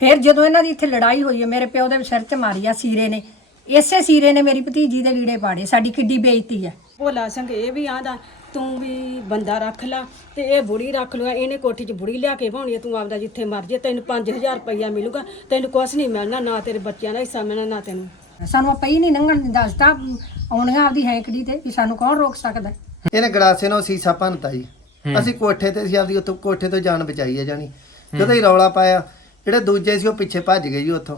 ਫਿਰ ਜਦੋਂ ਇਹਨਾਂ ਦੀ ਇੱਥੇ ਲੜਾਈ ਹੋਈ ਹੈ ਮੇਰੇ ਪਿਓ ਦੇ ਸਿਰ 'ਚ ਮਾਰੀ ਆ ਸੀਰੇ ਨੇ। ਇਸੇ ਸੀਰੇ ਨੇ ਮੇਰੀ ਭਤੀਜੀ ਦੇ ਲੀੜੇ ਪਾੜੇ ਸਾਡੀ ਕਿੱਡੀ ਬੇਇੱਜ਼ਤੀ ਹੈ। ਭੋਲਾ ਸਿੰਘ ਇਹ ਵੀ ਆਂਦਾ ਤੂੰ ਵੀ ਬੰਦਾ ਰੱਖ ਲੈ ਤੇ ਇਹ ਬੁੜੀ ਰੱਖ ਲਿਆ ਇਹਨੇ ਕੋਠੀ 'ਚ ਬੁੜੀ ਲਿਆ ਕੇ ਭਾਉਣੀ ਤੂੰ ਆਪਦਾ ਜਿੱਥੇ ਮਰਜ਼ੀ ਤੈਨੂੰ 5000 ਰੁਪਈਆ ਮਿਲੂਗਾ ਤੈਨੂੰ ਕੁਛ ਨਹੀਂ ਮਿਲਣਾ ਨਾ ਤੇਰੇ ਬੱਚਿਆਂ ਦਾ ਹਿੱਸਾ ਮਿਲਣਾ ਨਾ ਤੈਨੂੰ। ਸਾਨੂੰ ਪਈ ਨਹੀਂ ਲੰਘਣ ਦੱਸਦਾ ਆਉਣੀਆਂ ਆਪਦੀ ਹੈਂਕੜੀ ਤੇ ਵੀ ਸਾਨੂੰ ਕੌਣ ਰੋਕ ਸਕਦਾ? ਇਹਨੇ ਗੜਾਸੇ ਨਾਲ ਸੀਸਾ ਭੰਨਤਾ ਜੀ ਅਸੀਂ ਕੋਠੇ ਤੇ ਸੀ ਆਪਦੀ ਉੱਥੋਂ ਕੋਠੇ ਤੋਂ ਜਾਨ ਬਚਾਈ ਹੈ ਜਾਨੀ। ਜਦੋਂ ਹੀ। ਰੌਲਾ ਪਾਇਆ ਜਿਹੜੇ ਦੂਜੇ ਸੀ ਉਹ ਪਿੱਛੇ ਭੱਜ ਗਏ ਜੀ ਉੱਥੋਂ।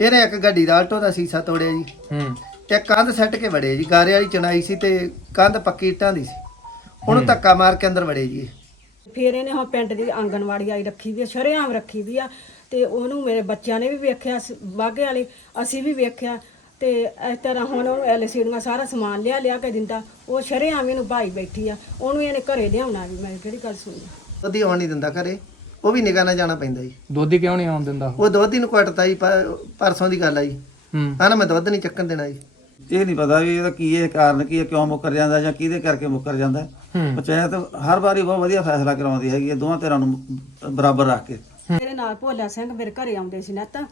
ਇਹਨੇ ਇੱਕ ਗੱਡੀ ਦਾ ਆਲਟੋ ਦਾ ਸੀਸਾ ਤੋੜਿਆ ਜੀ। ਹੂੰ। ਤੇ ਕੰਧ ਸੱਟ ਕੇ ਵੜੇ ਜੀ। ਗਾਰੇ ਵਾਲੀ ਚਣਾਈ ਸੀ ਤੇ ਕੰਧ ਪੱਕੀ ਇੱਟਾਂ ਦੀ ਸੀ। ਉਹਨੂੰ ਧੱਕਾ ਮਾਰ ਕੇ ਅੰਦਰ ਵੜੇ ਜੀ। ਫਿਰ ਇਹਨੇ ਹੁਣ ਪਿੰਡ ਦੀ ਆਂਗਣਵਾੜੀ ਆਈ ਰੱਖੀ ਵੀ ਆ ਸ਼ਰੇਆਮ ਰੱਖੀ ਵੀ ਆ। ਤੇ ਉਹਨੂੰ ਮੇਰੇ ਬੱਚਿਆਂ ਨੇ ਵੀ ਵੇਖਿਆ ਬਾਗੇ ਵਾਲੇ ਅਸੀਂ ਵੀ ਵੇਖਿਆ। ਤੇ ਇਸ ਤਰ੍ਹਾਂ ਹੁਣ ਉਹਨੂੰ ਐਲਸੀਡੀਆਂ ਸਾਰਾ ਸਮਾਨ ਲਿਆ ਲਿਆ ਕੇ ਦਿੰਦਾ। ਉਹ ਸ਼ਰੇਆਮ ਇਹਨੂੰ ਭਾਈ ਬੈਠੀ ਆ। ਉਹਨੂੰ ਇਹਨੇ ਘਰੇ ਲਿਆਉਣਾ ਵੀ ਮੈਂ ਕਿਹੜੀ ਗੱਲ ਸੁਣੀ ਉਹਦੀ ਆਉਣ ਨਹੀਂ ਦਿੰਦਾ ਘਰੇ। ਉਹ ਵੀ ਨਿਗਾਹ ਨਾਲ ਜਾਣਾ ਪੈਂਦਾ ਜੀ। ਦੋਧੀ ਕਿਉਂ ਨਹੀਂ ਆਉਣ ਦਿੰਦਾ ਉਹ? ਉਹ ਦੁੱਧ ਨੂੰ ਕੁੱਟਤਾ ਜੀ ਪਰ- ਪਰਸੋਂ ਦੀ ਗੱਲ ਆ ਜੀ। ਹੂੰ। ਨਾ ਮੈਂ ਦੁੱਧ ਨਹੀਂ ਚੱਕਣ ਦੇਣਾ ਜੀ। ਇਹ ਨਹੀਂ ਪਤਾ ਵੀ ਇਹਦਾ ਕੀ ਇਹ ਕਾਰਨ ਕੀ ਹੈ ਕਿਉਂ ਮੁੱਕਰ ਜਾਂਦਾ ਜਾਂ ਕਿਹਦੇ ਕਰਕੇ ਮੁੱਕਰ ਜਾਂਦਾ। ਹੂੰ। ਪੰਚਾਇਤ ਹਰ ਵਾਰੀ ਬਹੁਤ ਵਧੀਆ ਫੈਸਲਾ ਕਰਵਾਉਂਦੀ ਹੈਗੀ ਹੈ ਦੋਵਾਂ ਧਿਰਾਂ ਨੂੰ ਬਰਾਬਰ ਰੱਖ ਕੇ। ਮੇਰੇ ਨਾਲ ਭੋਲਾ ਸਿੰਘ ਮੇਰੇ ਘਰੇ ਆਉਂਦੇ ਸੀ ਨਾ ਤਾਂ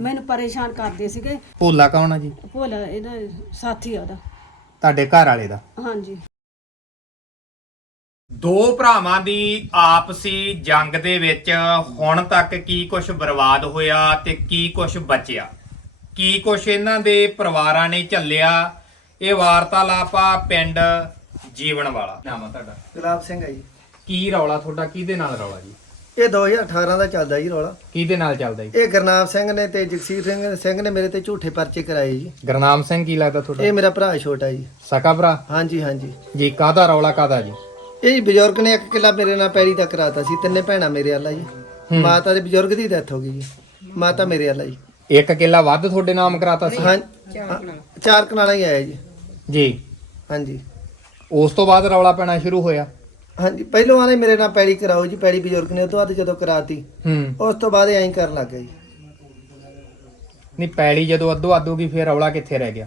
ਮੈਨੂੰ ਪਰੇਸ਼ਾਨ ਕਰਦੇ ਸੀਗੇ। ਭੋਲਾ ਕੌਣ ਆ ਜੀ? ਭੋਲਾ ਇਹਦਾ ਸਾਥੀ ਆ ਉਹਦਾ। ਤੁਹਾਡੇ ਘਰ ਵਾਲੇ ਦਾ? ਹਾਂਜੀ। ਦੋ ਭਰਾਵਾਂ ਦੀ ਆਪਸੀ ਜੰਗ ਦੇ ਵਿੱਚ ਹੁਣ ਤੱਕ ਕੀ ਕੁਝ ਬਰਬਾਦ ਹੋਇਆ ਤੇ ਕੀ ਕੁਝ ਬਚਿਆ? ਕੀ ਕੁਝ ਇਹਨਾਂ ਦੇ ਪਰਿਵਾਰਾਂ ਨੇ ਝੱਲਿਆ? ਇਹ ਵਾਰਤਾਲਾਪ ਆ ਪਿੰਡ ਜੀਵਨ ਵਾਲਾ। ਨਾਮ ਆ ਤੁਹਾਡਾ? ਗੁਲਾਬ ਸਿੰਘ ਆ ਜੀ। ਕੀ ਰੌਲਾ ਤੁਹਾਡਾ? ਕਿਹਦੇ ਨਾਲ ਰੌਲਾ ਜੀ? ਇਹ 2018 ਦਾ ਚੱਲਦਾ ਜੀ ਰੌਲਾ। ਕਿਹਦੇ ਨਾਲ ਚੱਲਦਾ ਜੀ? ਇਹ ਗਰਨਾਮ ਸਿੰਘ ਨੇ ਤੇ ਜਗਸੀਰ ਸਿੰਘ ਸਿੰਘ ਨੇ ਮੇਰੇ ਤੇ ਝੂਠੇ ਪਰਚੇ ਕਰਾਏ ਜੀ। ਗਰਨਾਮ ਸਿੰਘ ਕੀ ਲੱਗਦਾ ਤੁਹਾਡਾ? ਇਹ ਮੇਰਾ ਭਰਾ ਛੋਟਾ ਜੀ। ਸਕਾ ਭਰਾ? ਹਾਂਜੀ ਹਾਂਜੀ। ਜੀ ਕਾਹਦਾ ਰੌਲਾ ਕਾਹਦਾ ਜੀ? ਇਹ ਬਜ਼ੁਰਗ ਨੇ ਇੱਕ ਕਿੱਲਾ ਮੇਰੇ ਨਾਲ ਪੈੜੀ ਤੱਕ ਕਰਾਤਾ ਸੀ ਤਿੰਨੇ ਭੈਣਾਂ ਮੇਰੇ ਵਾਲਾ ਜੀ। ਮਾਤਾ ਦੇ ਬਜ਼ੁਰਗ ਦੀ ਡੈਥ ਹੋ ਗਈ ਜੀ। ਮਾਤਾ ਮੇਰੇ ਵਾਲਾ ਜੀ। ਇੱਕ ਕਿੱਲਾ ਵੱਧ ਤੁਹਾਡੇ ਨਾਮ ਕਰਾਤਾ ਸੀ? ਹਾਂ ਚਾਰ ਕਨਾਲਾਂ। ਹੀ ਆਇਆ ਜੀ। ਜੀ। ਹਾਂਜੀ। ਉਸ ਤੋਂ ਬਾਅਦ ਰੌਲਾ ਪੈਣਾ ਸ਼ੁਰੂ ਹੋਇਆ? ਹਾਂਜੀ ਪਹਿਲੋਂ ਆਲੇ ਮੇਰੇ ਨਾਲ ਪੈੜੀ ਕਰਾਓ ਜੀ ਪੈੜੀ ਬਜ਼ੁਰਗ ਨੇ ਉਹ ਤੋਂ ਬਾਅਦ ਜਦੋਂ ਕਰਾਤੀ। ਹੂੰ। ਉਸ ਤੋਂ ਬਾਅਦ ਐਂ ਕਰਨ ਲੱਗ ਗਿਆ ਜੀ। ਨਹੀਂ ਪੈਲੀ ਜਦੋਂ ਅੱਧੋ ਅੱਧੋਗੀ ਫਿਰ ਰੌਲਾ ਕਿੱਥੇ ਰਹਿ ਗਿਆ?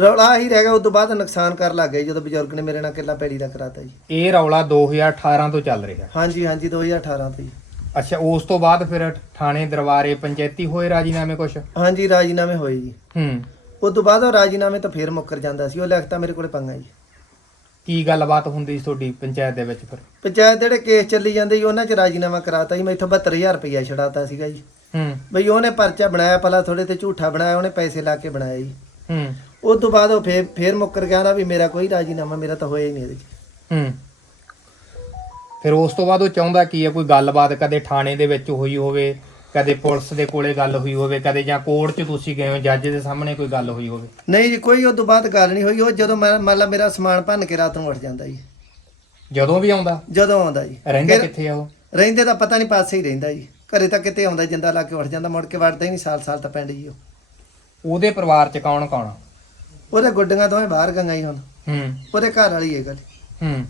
ਰੌਲਾ ਹੀ ਰਹਿ ਗਿਆ ਉਸ ਤੋਂ ਬਾਅਦ ਨੁਕਸਾਨ ਕਰਨ ਲੱਗ ਜੀ ਜਦੋਂ ਬਜ਼ੁਰਗ ਨੇ ਮੇਰੇ ਨਾਲ ਕਿੱਲਾ ਪੈੜੀ ਦਾ ਕਰਾਤਾ ਜੀ। ਇਹ ਰੌਲਾ 2018 ਤੋਂ ਚੱਲ ਰਿਹਾ। ਹਾਂਜੀ ਹਾਂਜੀ 2018 ਤੋਂ ਜੀ। ਅੱਛਾ ਉਸ ਤੋਂ ਬਾਅਦ ਫਿਰ ਥਾਣੇ ਦਰਬਾਰੇ ਪੰਚਾਇਤੀ ਹੋਏ ਰਾਜੀਨਾਮੇ ਕੁਛ? ਹਾਂਜੀ ਰਾਜੀਨਾਮੇ ਹੋਏ ਜੀ। ਹੂੰ। ਉਸ ਤੋਂ ਬਾਅਦ ਉਹ ਰਾਜੀਨਾਮੇ ਤਾਂ ਫੇਰ ਮੁੱਕਰ ਜਾਂਦਾ ਸੀ ਉਹ ਲਿਖਤਾ ਮੇਰੇ ਕੋਲੇ ਪੰਗਾ ਜੀ। ਕੀ ਗੱਲਬਾਤ ਹੁੰਦੀ ਸੀ ਤੁਹਾਡੀ ਪੰਚਾਇਤ ਦੇ ਵਿੱਚ ਫਿਰ? ਪੰਚਾਇਤ ਜਿਹੜੇ ਕੇਸ ਚੱਲੀ ਜਾਂਦੇ ਜੀ ਉਹਨਾਂ 'ਚ ਰਾਜੀਨਾਮਾ ਕਰਾਤਾ ਜੀ ਮੈਥੋਂ 72000 ਰੁਪਇਆ ਛਡਾਤਾ ਸੀਗਾ ਜੀ। ਹੂੰ। ਬਈ ਉਹਨੇ ਪਰਚਾ ਬਣਾਇਆ ਪਹਿਲਾਂ ਥੋੜੇ ਤੇ ਝੂਠਾ ਬਣਾਇਆ ਉਹਨੇ ਪੈਸੇ ਲਾ ਕੇ ਬਣਾਇਆ ਜੀ। ਹੂੰ। ਉਸ ਤੋਂ ਬਾਅਦ ਉਹ ਫੇਰ ਫੇਰ ਮੁੱਕਰ ਗਿਆ ਨਾ ਵੀ ਮੇਰਾ ਕੋਈ ਰਾਜੀਨਾਮਾ ਮੇਰਾ ਤਾਂ ਹੋਇਆ ਹੀ ਨਹੀਂ ਇਹਦੇ 'ਚ। ਹੂੰ। ਫਿਰ ਉਸ ਤੋਂ ਬਾਅਦ ਉਹ ਚਾਹੁੰਦਾ ਕੀ ਹੈ ਕੋਈ ਗੱਲਬਾਤ ਕਦੇ ਥਾਣੇ ਦੇ ਵਿੱਚ ਹੋਈ ਹੋਵੇ ਕਦੇ ਪੁਲਿਸ ਦੇ ਕੋਲੇ ਗੱਲ ਹੋਈ ਹੋਵੇ ਕਦੇ ਜਾਂ ਕੋਰਟ 'ਚ ਤੁਸੀਂ ਗਏ ਹੋ ਜੱਜ ਦੇ ਸਾਹਮਣੇ ਕੋਈ ਗੱਲ ਹੋਈ ਹੋਵੇ? ਨਹੀਂ ਜੀ ਕੋਈ ਉਸ ਤੋਂ ਬਾਅਦ ਗੱਲ ਨਹੀਂ ਹੋਈ। ਉਹ ਜਦੋਂ ਮੈਂ ਮੰਨ ਲਾ ਮੇਰਾ ਸਮਾਨ ਭੰਨ ਕੇ ਰਾਤ ਨੂੰ ਉੱਠ ਜਾਂਦਾ ਜੀ। ਜਦੋਂ ਵੀ ਆਉਂਦਾ? ਜਦੋਂ ਆਉਂਦਾ ਜੀ। ਰਹਿੰਦਾ ਫਿਰ- ਕਿੱਥੇ ਆ ਉਹ? ਰਹਿੰਦੇ ਤਾਂ ਪਤਾ ਨਹੀਂ ਪਾਸੇ ਹੀ ਰਹਿੰਦਾ ਜੀ। ਘਰੇ ਤਾਂ ਕਿਤੇ ਆਉਂਦਾ ਜਿੰਦਾ ਲਾ ਕੇ ਉੱਠ ਜਾਂਦਾ ਮੁੜ ਕੇ ਵੜਦਾ ਹੀ ਨਹੀਂ ਸਾਲ ਸਾਲ ਤਾਂ ਪਿੰਡ ਜੀ ਉਹ। ਉਹਦੇ ਪਰਿਵਾਰ 'ਚ ਕੌਣ ਕੌਣ ਆ? ਉਹਦੇ ਗੁੱਡੀਆਂ ਦੋਵੇਂ ਬਾਹਰ ਗਈਆਂ ਜੀ ਹੁਣ। ਹੂੰ। ਉਹਦੇ ਘਰ ਵਾਲੀ ਹੈ ਗੱਲ ਹੂੰ।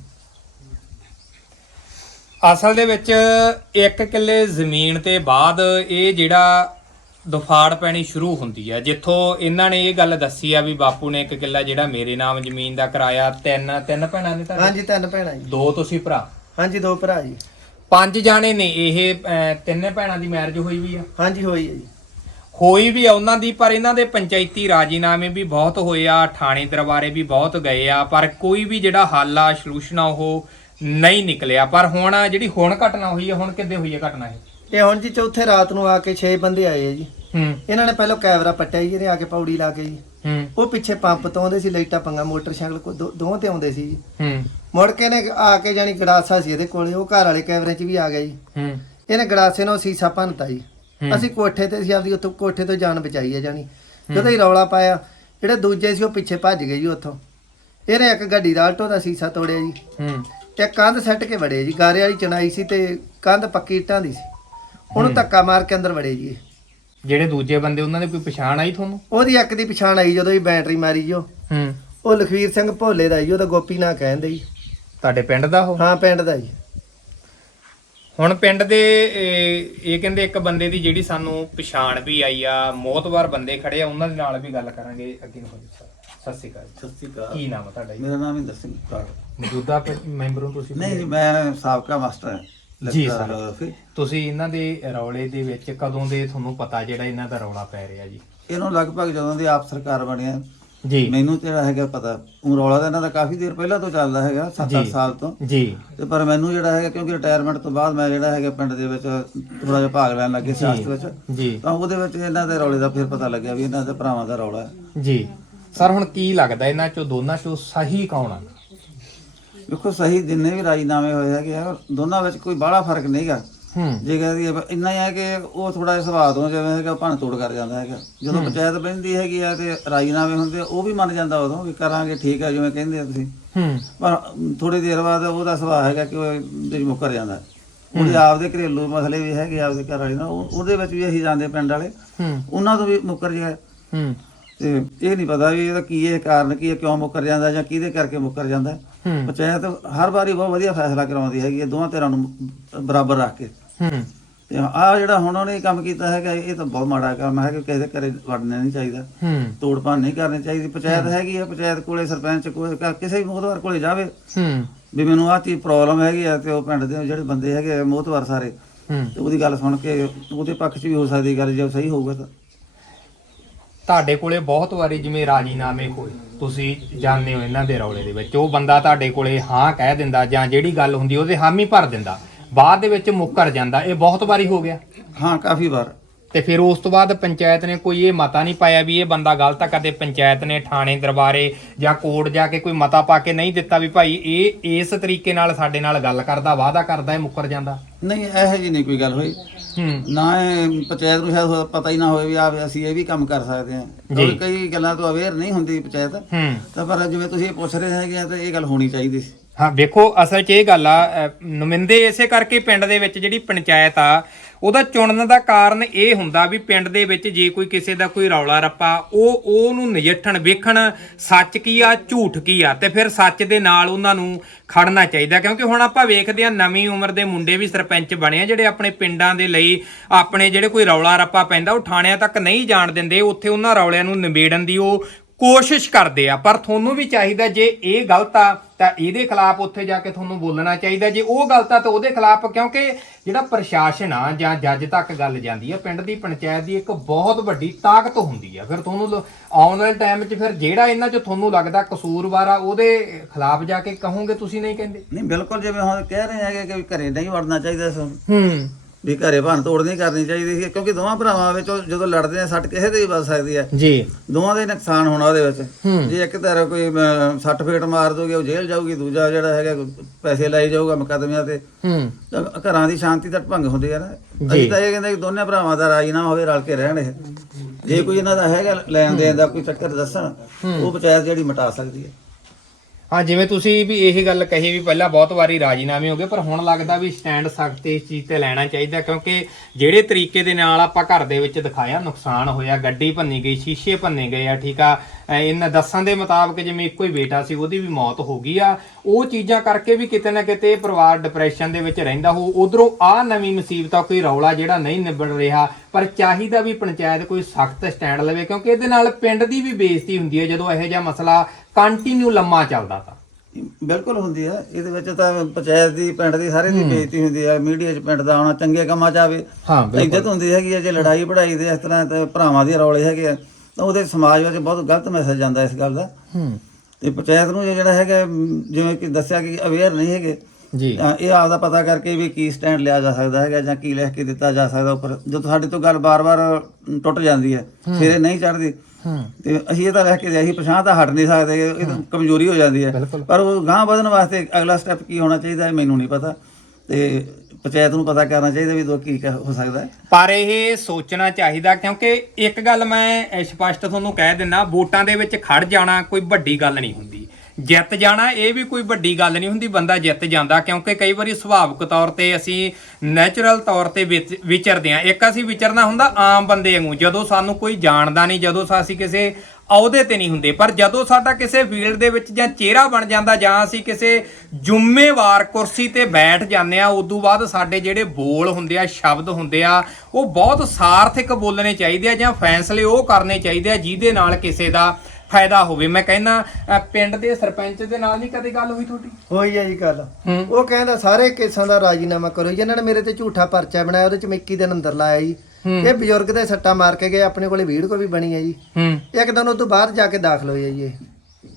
ਅਸਲ ਦੇ ਵਿੱਚ ਇੱਕ ਕਿੱਲੇ ਜ਼ਮੀਨ ਤੇ ਬਾਅਦ ਇਹ ਜਿਹੜਾ ਦੁਫਾੜ ਪੈਣੀ ਸ਼ੁਰੂ ਹੁੰਦੀ ਹੈ ਜਿੱਥੋਂ ਇਹਨਾਂ ਨੇ ਇਹ ਗੱਲ ਦੱਸੀ ਆ ਵੀ ਬਾਪੂ ਨੇ ਇੱਕ ਕਿੱਲਾ ਜਿਹੜਾ ਮੇਰੇ ਨਾਮ ਜ਼ਮੀਨ ਦਾ ਕਰਾਇਆ ਤਿੰਨ ਤਿੰਨ ਭੈਣਾਂ ਨੇ ਤਾਂ ਹਾਂਜੀ ਤਿੰਨ ਭੈਣਾਂ ਜੀ। ਦੋ ਤੁਸੀਂ ਭਰਾ? ਹਾਂਜੀ ਦੋ ਭਰਾ ਜੀ। ਪੰਜ ਜਾਣੇ ਨੇ ਇਹ ਅਹ, ਤਿੰਨੇ ਭੈਣਾਂ ਦੀ ਮੈਰਿਜ ਹੋਈ ਵੀ ਆ? ਹਾਂਜੀ ਹੋਈ ਹੈ ਜੀ। ਹੋਈ ਵੀ ਉਹਨਾਂ ਦੀ ਪਰ ਇਹਨਾਂ ਦੇ ਪੰਚਾਇਤੀ ਰਾਜੀਨਾਮੇ ਵੀ ਬਹੁਤ ਹੋਏ ਆ ਥਾਣੇ ਦਰਬਾਰੇ ਵੀ ਬਹੁਤ ਗਏ ਆ ਪਰ ਕੋਈ ਵੀ ਜਿਹੜਾ ਹੱਲ ਆ ਸੋਲੂਸ਼ਨ ਆ ਉਹ ਨਹੀਂ ਨਿਕਲਿਆ। ਪਰ ਹੁਣ ਜਿਹੜੀ ਹੁਣ ਘਟਨਾ ਹੋਈ ਹੈ ਹੁਣ ਕਿੱਦੇ ਹੋਈ ਹੈ ਘਟਨਾ ਇਹ? ਇਹ ਹੁਣ ਜੀ ਚੌਥੇ ਰਾਤ ਨੂੰ ਆ ਕੇ 6 ਬੰਦੇ ਆਏ ਆ ਜੀ। ਹੂੰ। ਇਹਨਾਂ ਨੇ ਪਹਿਲਾਂ ਕੈਮਰਾ ਪੱਟਿਆ ਜੀ ਇਹਨੇ ਆ ਕੇ ਪੌੜੀ ਲਾ ਕੇ ਜੀ। ਹੂੰ। ਉਹ ਪਿੱਛੇ ਪੰਪ ਤੋਂ ਆਉਂਦੇ ਸੀ ਲਾਈਟਾਂ ਪੰਗਾ ਮੋਟਰਸਾਈਕਲ ਕੋ ਦੋ- ਦੋਵਾਂ ਤੇ ਆਉਂਦੇ ਸੀ ਜੀ। ਹੂੰ। ਮੁੜ ਕੇ ਨੇ ਆ ਕੇ ਜਾਨੀ ਗੜਾਸਾ ਸੀ ਇਹਦੇ ਕੋਲੇ ਉਹ ਘਰ ਵਾਲੇ ਕੈਮਰੇ 'ਚ ਵੀ ਆ ਗਿਆ ਜੀ। ਹੂੰ। ਇਹਨੇ ਗੜਾਸੇ ਨਾਲ ਸੀਸਾ ਭੰਨਤਾ ਜੀ। ਅਸੀਂ ਕੋਠੇ ਤੇ ਸੀ ਆਪਦੀ ਉੱਥੋਂ ਕੋਠੇ ਤੋਂ ਜਾਨ ਬਚਾਈ ਹੈ ਜਾਨੀ ਜਦੋਂ ਹੀ ਰੌਲਾ ਪਾਇਆ ਜਿਹੜੇ ਦੂਜੇ ਸੀ ਉਹ ਪਿੱਛੇ ਭੱਜ ਗਏ ਜੀ ਉੱਥੋਂ। ਇਹਨੇ ਇੱਕ ਗੱਡੀ ਦਾ ਆਲਟੋ ਦਾ ਸੀਸਾ ਤੋੜਿਆ ਜੀ। ਹੂੰ। ਤੇ ਕੰਧ ਸੱਟ ਕੇ ਵੜੇ ਜੀ ਗਾਰੇ ਵਾਲੀ ਚਣਾਈ ਸੀ ਤੇ ਕੰਧ ਪੱਕੀ ਇੱਟਾਂ ਦੀ ਸੀ। ਉਹਨੂੰ ਧੱਕਾ ਮਾਰ ਕੇ ਅੰਦਰ ਵੜੇ ਜੀ ਇਹ। ਜਿਹੜੇ ਦੂਜੇ ਬੰਦੇ ਉਹਨਾਂ ਦੀ ਕੋਈ ਪਛਾਣ ਆਈ ਤੁਹਾਨੂੰ? ਉਹਦੀ ਇੱਕ ਦੀ ਪਛਾਣ ਆਈ ਜਦੋਂ ਹੀ ਬੈਟਰੀ ਮਾਰੀ ਜੋ ਹੂੰ। ਉਹ ਲਖਵੀਰ ਸਿੰਘ ਭੋਲੇ ਦਾ ਜੀ ਉਹਦਾ ਗੋਪੀ ਨਾਂ ਕਹਿੰਦੇ ਜੀ। ਤੁਹਾਡੇ ਪਿੰਡ ਦਾ ਉਹ? ਹਾਂ ਪਿੰਡ ਦਾ ਜੀ। ਹੁਣ ਪਿੰਡ ਦੇ ਇਹ ਕਹਿੰਦੇ ਇੱਕ ਬੰਦੇ ਦੀ ਜਿਹੜੀ ਸਾਨੂੰ ਪਛਾਣ ਵੀ ਆਈ ਆ ਮੋਤਵਾਰ ਬੰਦੇ ਖੜੇ ਆ ਉਹਨਾਂ ਦੇ ਨਾਲ ਵੀ ਗੱਲ ਕਰਾਂਗੇ ਅੱਗੇ ਨੂੰ। ਹੋ ਜੀ ਸਤਿ ਸ਼੍ਰੀ ਅਕਾਲ। ਸਤਿ ਸ਼੍ਰੀ ਅਕਾਲ। ਕੀ ਨਾਮ ਆ ਤੁਹਾਡਾ ਜੀ? ਮੇਰਾ ਨਾਮ ਇੰਦਰ ਸਿੰਘ ਕਾਲ ਮੌਜੂਦਾ ਪ- ਮੈਂਬਰ ਹੋ ਤੁਸੀਂ? ਨਹੀਂ ਜੀ ਮੈਂ ਸਾਬਕਾ ਮਾਸਟਰ ਹਾਂ ਜੀ ਸਰ। ਤੁਸੀਂ ਇਹਨਾਂ ਦੇ ਰੌਲੇ ਦੇ ਵਿੱਚ ਕਦੋਂ ਦੇ ਤੁਹਾਨੂੰ ਪਤਾ ਜਿਹੜਾ ਇਹਨਾਂ ਦਾ ਰੌਲਾ ਪੈ ਰਿਹਾ ਜੀ? ਇਹਨੂੰ ਲਗਭਗ ਜਦੋਂ ਦੀ ਆਪ ਸਰਕਾਰ ਬਣਿਆ ਜੀ। ਮੈਨੂੰ ਜਿਹੜਾ ਹੈਗਾ ਪਤਾ ਉਹ ਰੌਲਾ ਤਾਂ ਇਹਨਾਂ ਦਾ ਕਾਫੀ ਦੇਰ ਪਹਿਲਾਂ ਤੋਂ ਚੱਲਦਾ ਹੈਗਾ 7-8 ਜੀ। ਸਾਲ ਤੋਂ। ਜੀ। ਤੇ ਪਰ ਮੈਨੂੰ ਜਿਹੜਾ ਹੈਗਾ ਕਿਉਂਕਿ ਰਿਟਾਇਰਮੈਂਟ ਤੋਂ ਬਾਅਦ ਮੈਂ ਜਿਹੜਾ ਹੈਗਾ ਪਿੰਡ ਦੇ ਵਿੱਚ ਥੋੜਾ ਜਿਹਾ ਭਾਗ ਲੈਣ ਲੱਗੇ ਸਿਆਸਤ ਵਿੱਚ। ਜੀ। ਤਾਂ ਉਹਦੇ ਵਿੱਚ ਇਹਨਾਂ ਦੇ ਰੌਲੇ ਦਾ ਫਿਰ ਪਤਾ ਲੱਗਿਆ ਵੀ ਇਹਨਾਂ ਦੇ ਭਰਾਵਾਂ ਦਾ ਰੌਲਾ ਹੈ। ਜੀ। ਸਰ ਹੁਣ ਕੀ ਲੱਗਦਾ ਇਹਨਾਂ ਚੋਂ ਦੋਨਾਂ ਚੋਂ ਸਹੀ ਕੌਣ ਆ? ਵੇਖੋ ਸਹੀ ਜਿੰਨੇ ਵੀ ਰਾਜੀਨਾਮੇ ਹੋਏ ਹੈਗੇ ਆ ਦੋਨਾਂ ਵਿੱਚ ਕੋਈ ਬਾਹਲਾ ਫ਼ਰਕ ਨਹੀਂਗਾ। ਜੇ ਕਹਦੀ ਇੰਨਾ ਹੀ ਹੈ ਕਿ ਉਹ ਥੋੜਾ ਜਿਹਾ ਸੁਭਾਅ ਤੋਂ ਜਿਵੇਂ ਹੈਗਾ ਭੰਨ ਤੋੜ ਕਰ ਜਾਂਦਾ ਹੈਗਾ। ਜਦੋਂ ਪੰਚਾਇਤ ਬਹਿੰਦੀ ਹੈਗੀ ਆ ਤੇ ਰਾਜੀਨਾਮੇ ਹੁੰਦੇ ਉਹ ਵੀ ਮੰਨ ਜਾਂਦਾ ਉਦੋਂ ਵੀ ਕਰਾਂਗੇ ਠੀਕ ਹੈ ਜਿਵੇਂ ਕਹਿੰਦੇ ਆ ਤੁਸੀਂ। ਹੂੰ। ਪਰ ਥੋੜੀ ਦੇਰ ਬਾਅਦ ਉਹਦਾ ਸੁਭਾਅ ਹੈਗਾ ਕਿ ਉਹ ਜਿਹੜੀ ਮੁੱਕਰ ਜਾਂਦਾ। ਉਹਦੇ ਆਪਦੇ ਘਰੇਲੂ ਮਸਲੇ ਵੀ ਹੈਗੇ ਆਪਦੇ ਘਰ ਵਾਲੇ ਨਾਲ ਉਹ- ਉਹਦੇ ਵਿੱਚ ਵੀ ਅਸੀਂ ਜਾਂਦੇ ਪਿੰਡ ਵਾਲੇ। ਹੂੰ। ਉਹਨਾਂ ਤੋਂ ਵੀ ਮੁੱਕਰ ਗਿਆ ਹੂੰ। ਤੇ ਇਹ ਨਹੀਂ ਪਤਾ ਵੀ ਇਹਦਾ ਕੀ ਇਹ ਕਾਰਨ ਕੀ ਹੈ ਕਿਉਂ ਮੁੱਕਰ ਜਾਂਦਾ ਜਾਂ ਕਿਹਦੇ ਕਰਕੇ ਮੁੱਕਰ ਜਾਂਦਾ। ਪੰਚਾਇਤ ਹਰ ਵਾਰੀ ਬਹੁਤ ਵਧੀਆ ਫੈਸਲਾ ਕਰਾਉਂਦੀ ਹੈਗੀ ਹੈ ਦੋਵਾਂ ਧਿਰਾਂ ਨੂੰ ਬਰਾਬਰ ਰੱਖ ਕੇ। ਹੂੰ। ਤੇ ਆ ਜਿਹੜਾ ਹੁਣ ਉਹਨੇ ਕੰਮ ਕੀਤਾ ਹੈਗਾ ਇਹ ਤਾਂ ਬਹੁਤ ਮਾੜਾ ਕੰਮ ਹੈ ਕਿ ਕਿਸੇ ਘਰੇ ਵੜਨਾ ਨਹੀਂ ਚਾਹੀਦਾ। ਹੂੰ। ਤੋੜ ਭੰਨ ਨਹੀਂ ਕਰਨੀ ਚਾਹੀਦੀ। ਪੰਚਾਇਤ ਹੈਗੀ ਆ ਪੰਚਾਇਤ ਕੋਲੇ ਸਰਪੰਚ ਕੋਲੇ ਕਿਸੇ ਵੀ ਮੋਹਤਵਾਰ ਕੋਲੇ ਜਾਵੇ। ਹੂੰ। ਵੀ ਮੈਨੂੰ ਆਹ ਚੀਜ਼ ਪ੍ਰੋਬਲਮ ਹੈਗੀ ਆ ਤੇ ਉਹ ਪਿੰਡ ਦੇ ਜਿਹੜੇ ਬੰਦੇ ਹੈਗੇ ਆ ਮੋਹਤਵਾਰ ਸਾਰੇ। ਹੂੰ। ਤੇ ਉਹਦੀ ਗੱਲ ਸੁਣ ਕੇ ਉਹਦੇ ਪੱਖ 'ਚ ਵੀ ਹੋ ਸਕਦੀ ਗੱਲ ਜੇ ਸਹੀ ਹੋਊਗਾ ਤਾਂ। ਤੁਹਾਡੇ ਕੋਲੇ ਬਹੁਤ ਵਾਰੀ ਜਿਵੇਂ ਰਾਜੀਨਾਮੇ ਹੋਏ ਤੁਸੀਂ ਜਾਣਦੇ ਹੋ ਇਹਨਾਂ ਦੇ ਰੌਲੇ ਦੇ ਵਿੱਚ। ਉਹ ਬੰਦਾ ਤੁਹਾਡੇ ਕੋਲੇ ਹਾਂ ਕਹਿ ਦਿੰਦਾ ਜਾਂ ਜਿਹੜੀ ਗੱਲ ਹੁੰਦੀ ਉਹਦੇ ਹਾਮੀ ਭਰ ਦਿੰਦਾ। ਬਾਅਦ ਦੇ ਵਿੱਚ ਮੁੱਕਰ ਜਾਂਦਾ। ਇਹ ਬਹੁਤ ਵਾਰੀ ਹੋ ਗਿਆ। ਹਾਂ ਕਾਫੀ ਵਾਰ। ਤੇ ਫਿਰ ਉਸ ਤੋਂ ਬਾਅਦ ਪੰਚਾਇਤ ਨੇ ਕੋਈ ਇਹ ਮਤਾ ਨਹੀਂ ਪਾਇਆ ਵੀ ਇਹ ਬੰਦਾ ਗਲਤ ਆ ਕਦੇ ਪੰਚਾਇਤ ਨੇ ਥਾਣੇ ਦਰਬਾਰੇ ਜਾਂ ਕੋਰਟ ਜਾ ਕੇ ਕੋਈ ਮਤਾ ਪਾ ਕੇ ਨਹੀਂ ਦਿੱਤਾ ਵੀ ਭਾਈ ਇਹ ਇਸ ਤਰੀਕੇ ਨਾਲ ਸਾਡੇ ਨਾਲ ਗੱਲ ਕਰਦਾ ਵਾਅਦਾ ਕਰਦਾ ਇਹ ਮੁੱਕਰ ਜਾਂਦਾ। ਨਹੀਂ ਇਹੋ ਜੀ ਨਹੀਂ ਕੋਈ ਗੱਲ ਹੋਈ। ਹੂੰ। ਨਾ ਇਹ ਪੰਚਾਇਤ ਨੂੰ ਸ਼ਾਇਦ ਪਤਾ ਹੀ ਨਾ ਹੋਵੇ ਵੀ ਆ ਅਸੀਂ ਇਹ ਵੀ ਕੰਮ ਕਰ ਸਕਦੇ ਹਾਂ। ਕਿਉਂਕਿ ਕਈ ਗੱਲਾਂ ਤੋਂ ਅਵੇਅਰ ਨਹੀਂ ਹੁੰਦੀ ਪੰਚਾਇਤ। ਹੂੰ। ਤਾਂ ਪਰ ਜਿਵੇਂ ਤੁਸੀਂ ਪੁੱਛ ਰਹੇ ਹੈਗੇ ਆ ਤਾਂ ਇਹ ਗੱਲ ਹੋਣੀ ਚਾਹੀਦੀ ਸੀ। ਹਾਂ ਵੇਖੋ ਅਸਲ 'ਚ ਇਹ ਗੱਲ ਆ ਅ, ਨੁਮਾਇੰਦੇ ਇਸੇ ਕਰਕੇ ਪਿੰਡ ਦੇ ਵਿੱਚ ਜਿਹੜੀ ਪੰਚਾਇਤ ਆ ਉਹਦਾ ਚੁਣਨ ਦਾ ਕਾਰਨ ਇਹ ਹੁੰਦਾ ਵੀ ਪਿੰਡ ਦੇ ਵਿੱਚ ਜੇ ਕੋਈ ਕਿਸੇ ਦਾ ਕੋਈ ਰੌਲਾ ਰੱਪਾ ਉਹ ਉਹਨੂੰ ਨਜਿੱਠਣ ਵੇਖਣ ਸੱਚ ਕੀ ਆ ਝੂਠ ਕੀ ਆ ਤੇ ਫਿਰ ਸੱਚ ਦੇ ਨਾਲ ਉਹਨਾਂ ਨੂੰ ਖੜਨਾ ਚਾਹੀਦਾ ਕਿਉਂਕਿ ਹੁਣ ਆਪਾਂ ਵੇਖਦੇ ਆ ਨਵੀਂ ਉਮਰ ਦੇ ਮੁੰਡੇ ਵੀ ਸਰਪੰਚ ਬਣੇ ਆ ਜਿਹੜੇ ਆਪਣੇ ਪਿੰਡਾਂ ਦੇ ਲਈ ਆਪਣੇ ਜਿਹੜੇ ਕੋਈ ਰੌਲਾ ਰੱਪਾ ਪੈਂਦਾ ਉਹ ਥਾਣਿਆਂ ਤੱਕ ਨਹੀਂ ਜਾਣ ਦਿੰਦੇ ਉੱਥੇ ਉਹਨਾਂ ਰੌਲਿਆਂ ਨੂੰ ਨਿਬੇੜਨ ਦੀ ਉਹ ਕੋਸ਼ਿਸ਼ ਕਰਦੇ ਆ ਪਰ ਤੁਹਾਨੂੰ ਵੀ ਚਾਹੀਦਾ ਜੇ ਇਹ ਗਲਤ ਆ ਤਾਂ ਇਹਦੇ ਖਿਲਾਫ ਉੱਥੇ ਜਾ ਕੇ ਤੁਹਾਨੂੰ ਬੋਲਣਾ ਚਾਹੀਦਾ। ਜੇ ਉਹ ਗਲਤ ਆ ਤਾਂ ਉਹਦੇ ਖਿਲਾਫ ਕਿਉਂਕਿ ਜਿਹੜਾ ਪ੍ਰਸ਼ਾਸਨ ਆ ਜਾਂ ਜੱਜ ਤੱਕ ਗੱਲ ਜਾਂਦੀ ਆ ਪਿੰਡ ਦੀ ਪੰਚਾਇਤ ਦੀ ਇੱਕ ਬਹੁਤ ਵੱਡੀ ਤਾਕਤ ਹੁੰਦੀ ਆ। ਫਿਰ ਤੁਹਾਨੂੰ ਆਉਣ ਵਾਲੇ ਟਾਈਮ 'ਚ ਫਿਰ ਜਿਹੜਾ ਇਹਨਾਂ 'ਚ ਤੁਹਾਨੂੰ ਲੱਗਦਾ ਕਸੂਰਵਾਰ ਆ ਉਹਦੇ ਖਿਲਾਫ ਜਾ ਕੇ ਕਹੋਗੇ ਤੁਸੀਂ ਨਹੀਂ ਕਹਿੰਦੇ? ਨਹੀਂ ਬਿਲਕੁਲ ਜਿਵੇਂ ਹੁਣ ਕਹਿ ਰਹੇ ਹੈਗੇ ਕਿ ਘਰੇ ਨਹੀਂ ਵੜਨਾ ਚਾਹੀਦਾ ਸੀ ਹੂੰ। ਵੀ ਘਰੇ ਭੰਨ ਤੋੜ ਨਹੀਂ ਕਰਨੀ ਚਾਹੀਦੀ ਸੀ ਕਿਉਂਕਿ ਦੋਵਾਂ ਭਰਾਵਾਂ ਵਿੱਚ ਜਦੋਂ ਲੜਦੇ ਆ ਸੱਟ ਕਿਸੇ ਦੇ ਵੀ ਵੱਜ ਸਕਦੀ ਹੈ ਜੀ। ਦੋਵਾਂ ਦਾ ਨੁਕਸਾਨ ਹੋਣਾ ਉਹਦੇ ਵਿੱਚ। ਜੇ ਇੱਕ ਧਰ ਕੋਈ ਅਮ, ਸੱਟ ਫੇਟ ਮਾਰ ਦੋਗੇ ਉਹ ਜੇਲ੍ਹ ਜਾਊਗੀ ਦੂਜਾ ਜਿਹੜਾ ਹੈਗਾ ਪੈਸੇ ਲਾਈ ਜਾਊਗਾ ਮੁਕੱਦਮਿਆਂ ਤੇ। ਹੂੰ। ਘਰਾਂ ਦੀ ਸ਼ਾਂਤੀ ਤਾਂ ਭੰਗ ਹੁੰਦੀ ਹੈ ਨਾ। ਅਸੀਂ ਤਾਂ ਇਹ ਕਹਿੰਦੇ ਕਿ ਦੋਨੇ ਭਰਾਵਾਂ ਦਾ ਰਾਜੀ ਨਾ ਹੋਵੇ ਰਲ ਕੇ ਰਹਿਣ ਇਹ। ਜੇ ਕੋਈ ਇਹਨਾਂ ਦਾ ਹੈਗਾ ਲੈਣ ਦੇਣ ਦਾ ਕੋਈ ਚੱਕਰ ਦੱਸਣ ਉਹ ਪੰਚਾਇਤ ਜਿਹੜੀ ਮਿਟਾ ਸਕਦੀ ਹੈ ਹਾਂ, ਜਿਵੇਂ ਤੁਸੀਂ ਵੀ ਇਹ ਗੱਲ ਕਹੀ ਵੀ ਪਹਿਲਾਂ ਬਹੁਤ ਵਾਰੀ ਰਾਜੀਨਾਮੇ ਹੋ ਗਏ, ਪਰ ਹੁਣ ਲੱਗਦਾ ਵੀ ਸਟੈਂਡ ਸਖਤ ਇਸ ਚੀਜ਼ ਤੇ ਲੈਣਾ ਚਾਹੀਦਾ, ਕਿਉਂਕਿ ਜਿਹੜੇ ਤਰੀਕੇ ਦੇ ਨਾਲ ਆਪਾਂ ਘਰ ਦੇ ਵਿੱਚ ਦਿਖਾਇਆ, ਨੁਕਸਾਨ ਹੋਇਆ, ਗੱਡੀ ਭੰਨੀ ਗਈ, ਸ਼ੀਸ਼ੇ ਭੰਨੇ ਗਏ ਆ, ਠੀਕ ਆ ਇਹਨਾਂ ਦੱਸਣ ਦੇ ਮੁਤਾਬਕ ਜਿਵੇਂ ਇੱਕੋ ਹੀ ਬੇਟਾ ਸੀ ਉਹਦੀ ਵੀ ਮੌਤ ਹੋ ਗਈ ਆ। ਉਹ ਚੀਜ਼ਾਂ ਕਰਕੇ ਵੀ ਕਿਤੇ ਨਾ ਕਿਤੇ ਪਰਿਵਾਰ ਡਿਪਰੈਸ਼ਨ ਦੇ ਵਿੱਚ ਰਹਿੰਦਾ ਹੋ। ਉਧਰੋਂ ਆ ਨਵੀਂ ਮੁਸੀਬਤ ਆ ਕੋਈ ਰੌਲਾ ਜਿਹੜਾ ਨਹੀਂ ਨਿਬੜ ਰਿਹਾ ਪਰ ਚਾਹੀਦਾ ਵੀ ਪੰਚਾਇਤ ਕੋਈ ਸਖਤ ਸਟੈਂਡ ਲਵੇ ਕਿਉਂਕਿ ਇਹਦੇ ਨਾਲ ਪਿੰਡ ਦੀ ਵੀ ਬੇਇੱਜ਼ਤੀ ਹੁੰਦੀ ਹੈ। ਜਦੋਂ ਇਹੋ ਜਿਹਾ ਮਸਲਾ ਕੰਟੀਨਿਊ ਲੰਮਾ ਚੱਲਦਾ ਤਾਂ। ਬਿਲਕੁਲ ਹੁੰਦੀ ਹੈ ਇਹਦੇ ਵਿੱਚ ਤਾਂ ਪੰਚਾਇਤ ਦੀ ਪਿੰਡ ਦੀ ਸਾਰੇ ਦੀ ਬੇਇੱਜ਼ਤੀ ਹੁੰਦੀ ਹੈ ਮੀਡੀਆ 'ਚ ਪਿੰਡ ਦਾ ਆਉਣਾ ਚੰਗੇ ਕੰਮਾਂ 'ਚ ਆਵੇ। ਹਾਂ ਇੱਜ਼ਤ ਹੁੰਦੀ ਹੈਗੀ ਹੈ ਜੇ ਲੜਾਈ ਪੜਾਈ ਦੇ ਇਸ ਤਰ੍ਹਾਂ ਤੇ ਭਰਾਵਾਂ ਦੇ ਰੌਲੇ ਹੈਗੇ ਆ। ਤਾਂ ਉਹਦੇ ਸਮਾਜ ਵਿੱਚ ਬਹੁਤ ਗਲਤ ਮੈਸੇਜ ਜਾਂਦਾ ਇਸ ਗੱਲ ਦਾ। ਹੂੰ। ਤੇ ਪੰਚਾਇਤ ਨੂੰ ਜਿਹੜਾ ਹੈਗਾ ਜਿਵੇਂ ਕਿ ਦੱਸਿਆ ਕਿ ਅਵੇਅਰ ਨਹੀਂ ਹੈਗੇ ਜੀ। ਇਹ ਆਪਦਾ ਪਤਾ ਕਰਕੇ ਵੀ ਕੀ ਸਟੈਂਡ ਲਿਆ ਜਾ ਸਕਦਾ ਹੈਗਾ ਜਾਂ ਕੀ ਲਿਖ ਕੇ ਦਿੱਤਾ ਜਾ ਸਕਦਾ ਉੱਪਰ। ਜਦੋਂ ਸਾਡੀ ਤੋਂ ਗੱਲ ਬਾਰ-ਬਾਰ ਟੁੱਟ ਜਾਂਦੀ ਹੈ ਸਿਰੇ ਨਹੀਂ ਚੜਦੀ ਹੂੰ। ਤੇ ਅਸੀਂ ਇਹ ਤਾਂ ਲਿਖ ਕੇ ਦੇ ਅਸੀਂ ਪਛਾਣ ਤਾਂ ਹਟ ਨਹੀਂ ਸਕਦੇ ਇਹ ਤਾਂ ਕਮਜ਼ੋਰੀ ਹੋ ਜਾਂਦੀ ਹੈ। ਪਰ ਉਹ ਗਾਂ ਵਧਣ ਵਾਸਤੇ ਅਗਲਾ ਸਟੈਪ ਕੀ ਹੋਣਾ ਚਾਹੀਦਾ ਹੈ ਮੈਨੂੰ ਨਹੀਂ ਪਤਾ। ਤੇ ਪੰਚਾਇਤ ਨੂੰ ਪਤਾ ਕਰਨਾ ਚਾਹੀਦਾ ਵੀ ਦੋ ਕੀ ਕ- ਹੋ ਸਕਦਾ ਹੈ। ਪਰ ਇਹ ਸੋਚਣਾ ਚਾਹੀਦਾ ਕਿਉਂਕਿ ਇੱਕ ਗੱਲ ਮੈਂ ਅਹ, ਸਪਸ਼ਟ ਤੁਹਾਨੂੰ ਕਹਿ ਦਿੰਨਾ ਵੋਟਾਂ ਦੇ ਵਿੱਚ ਖੜ ਜਾਣਾ ਕੋਈ ਵੱਡੀ ਗੱਲ ਨਹੀਂ ਹੁੰਦੀ। ਜਿੱਤ ਜਾਣਾ ਇਹ ਵੀ ਕੋਈ ਵੱਡੀ ਗੱਲ ਨਹੀਂ ਹੁੰਦੀ ਬੰਦਾ ਜਿੱਤ ਜਾਂਦਾ ਕਿਉਂਕਿ ਕਈ ਵਾਰੀ ਸੁਭਾਵਿਕ ਤੌਰ ਤੇ ਅਸੀਂ ਨੈਚੁਰਲ ਤੌਰ ਤੇ ਵਿਚ- ਵਿਚਰਦੇ ਹਾਂ। ਇੱਕ ਅਸੀਂ ਵਿਚਰਨਾ ਹੁੰਦਾ ਆਮ ਬੰਦੇ ਵਾਂਗੂ ਜਦੋਂ ਸਾਨੂੰ ਕੋਈ ਜਾਣਦਾ ਨਹੀਂ ਜਦੋਂ ਸਾ- ਅਸੀਂ ਕਿਸੇ ਅਹੁਦੇ ਤੇ ਨਹੀਂ ਹੁੰਦੇ। ਪਰ ਜਦੋਂ ਸਾਡਾ ਕਿਸੇ ਫੀਲਡ ਦੇ ਵਿੱਚ ਜਾਂ ਚਿਹਰਾ ਬਣ ਜਾਂਦਾ ਜਾਂ ਅਸੀਂ ਕਿਸੇ ਜ਼ਿੰਮੇਵਾਰ ਕੁਰਸੀ ਤੇ ਬੈਠ ਜਾਂਦੇ ਆ ਉਦੋਂ ਬਾਅਦ ਸਾਡੇ ਜਿਹੜੇ ਬੋਲ ਹੁੰਦੇ ਆ ਸ਼ਬਦ ਹੁੰਦੇ ਆ ਉਹ ਬਹੁਤ ਸਾਰਥਿਕ ਬੋਲਣੇ ਚਾਹੀਦੇ ਆ ਜਾਂ ਫੈਸਲੇ ਉਹ ਕਰਨੇ ਚਾਹੀਦੇ ਆ ਜਿਹਦੇ ਨਾਲ ਕਿਸੇ ਦਾ ਫਾਇਦਾ ਹੋਵੇ। ਮੈਂ ਕਹਿੰਦਾ ਪਿੰਡ ਦੇ ਸਰਪੰਚ ਦੇ ਨਾਲ ਨਹੀਂ ਕਦੇ ਗੱਲ ਹੋਈ ਤੁਹਾਡੀ? ਹੋਈ ਹੈ ਜੀ ਗੱਲ। ਉਹ ਕਹਿੰਦਾ ਸਾਰੇ ਕੇਸਾਂ ਦਾ ਰਾਜੀਨਾਮਾ ਕਰੋ। ਜੀ ਇਹਨਾਂ ਨੇ ਮੇਰੇ ਤੇ ਝੂਠਾ ਪਰਚਾ ਬਣਾਇਆ ਉਹਦੇ ਚ ਮੈਂ 21 ਦਿਨ ਅੰਦਰ ਲਾਇਆ ਜੀ। ਇਹ ਬਜ਼ੁਰਗ ਦੇ ਸੱਟਾਂ ਮਾਰ ਕੇ ਗਏ ਆਪਣੇ ਕੋਲੇ ਵੀਡੀਓ ਵੀ ਬਣੀ ਹੈ ਜੀ। ਹੂੰ। ਇੱਕ ਦਿਨ ਉਹ ਤੋਂ ਬਾਅਦ ਜਾ ਕੇ ਦਾਖਲ ਹੋਏ ਜੀ ਇਹ।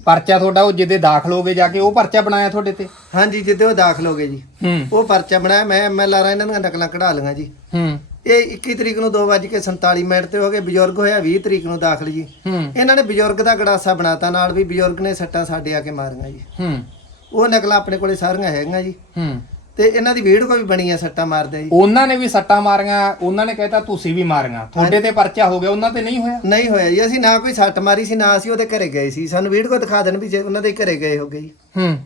ਪਰਚਾ ਤੁਹਾਡਾ ਉਹ ਜਿੱਦੇ ਦਾਖਲ ਹੋਗੇ ਜਾ ਕੇ ਉਹ ਪਰਚਾ ਬਣਾਇਆ ਤੁਹਾਡੇ ਤੇ? ਹਾਂਜੀ ਜਿੱਦੇ ਉਹ ਦਾਖਲ ਹੋ ਗਏ ਜੀ। ਹੂੰ। ਉਹ ਪਰਚਾ ਬਣਾਇਆ ਮੈਂ ਐਮਐਲਆਰ ਇਹਨਾਂ ਦੀਆਂ ਨਕਲਾਂ ਕਢਾ ਲਈਆਂ ਜੀ। ਹੂੰ। ਇਹ 21 ਤਰੀਕ ਨੂੰ 2:47 ਮਿੰਟ ਤੇ ਹੋ ਗਏ ਬਜ਼ੁਰਗ ਹੋਇਆ 20 ਤਰੀਕ ਨੂੰ ਦਾਖਲ ਜੀ। ਹੂੰ। ਇਹਨਾਂ ਨੇ ਬਜ਼ੁਰਗ ਦਾ ਗੜਾਸਾ ਬਣਾਤਾ ਨਾਲ ਵੀ ਬਜ਼ੁਰਗ ਨੇ ਸੱਟਾਂ ਸਾਡੇ ਆ ਕੇ ਮਾਰੀਆਂ ਜੀ। ਹੂੰ। ਉਹ ਨਕਲਾਂ ਆਪਣੇ ਕੋਲੇ ਸਾਰੀਆਂ ਹੈਗੀਆਂ ਜੀ। ਹੂੰ। ਤੇ ਇਹਨਾਂ ਦੀ ਵੀਡੀਓ ਵੀ ਬਣੀ ਆ ਸੱਟਾਂ ਮਾਰਦੇ ਜੀ। ਉਹਨਾਂ ਨੇ ਵੀ ਸੱਟਾਂ ਮਾਰੀਆਂ ਉਹਨਾਂ ਨੇ ਕਹਿਤਾ ਤੁਸੀਂ ਵੀ ਮਾਰੀਆਂ। ਤੁਹਾਡੇ ਤੇ ਪਰਚਾ ਹੋ ਗਿਆ ਉਹਨਾਂ ਤੇ ਨਹੀਂ ਹੋਇਆ? ਨਹੀਂ ਹੋਇਆ ਜੀ ਅਸੀਂ ਨਾ ਕੋਈ ਸੱਟ ਮਾਰੀ ਸੀ ਨਾ ਅਸੀਂ ਉਹਦੇ ਘਰੇ ਗਏ ਸੀ। ਸਾਨੂੰ ਵੀਡੀਓ ਦਿਖਾ ਦੇਣ ਵੀ ਜੇ ਉਹਨਾਂ ਦੇ ਘਰੇ ਗਏ ਹੋਗੇ ਜੀ। ਹੂੰ।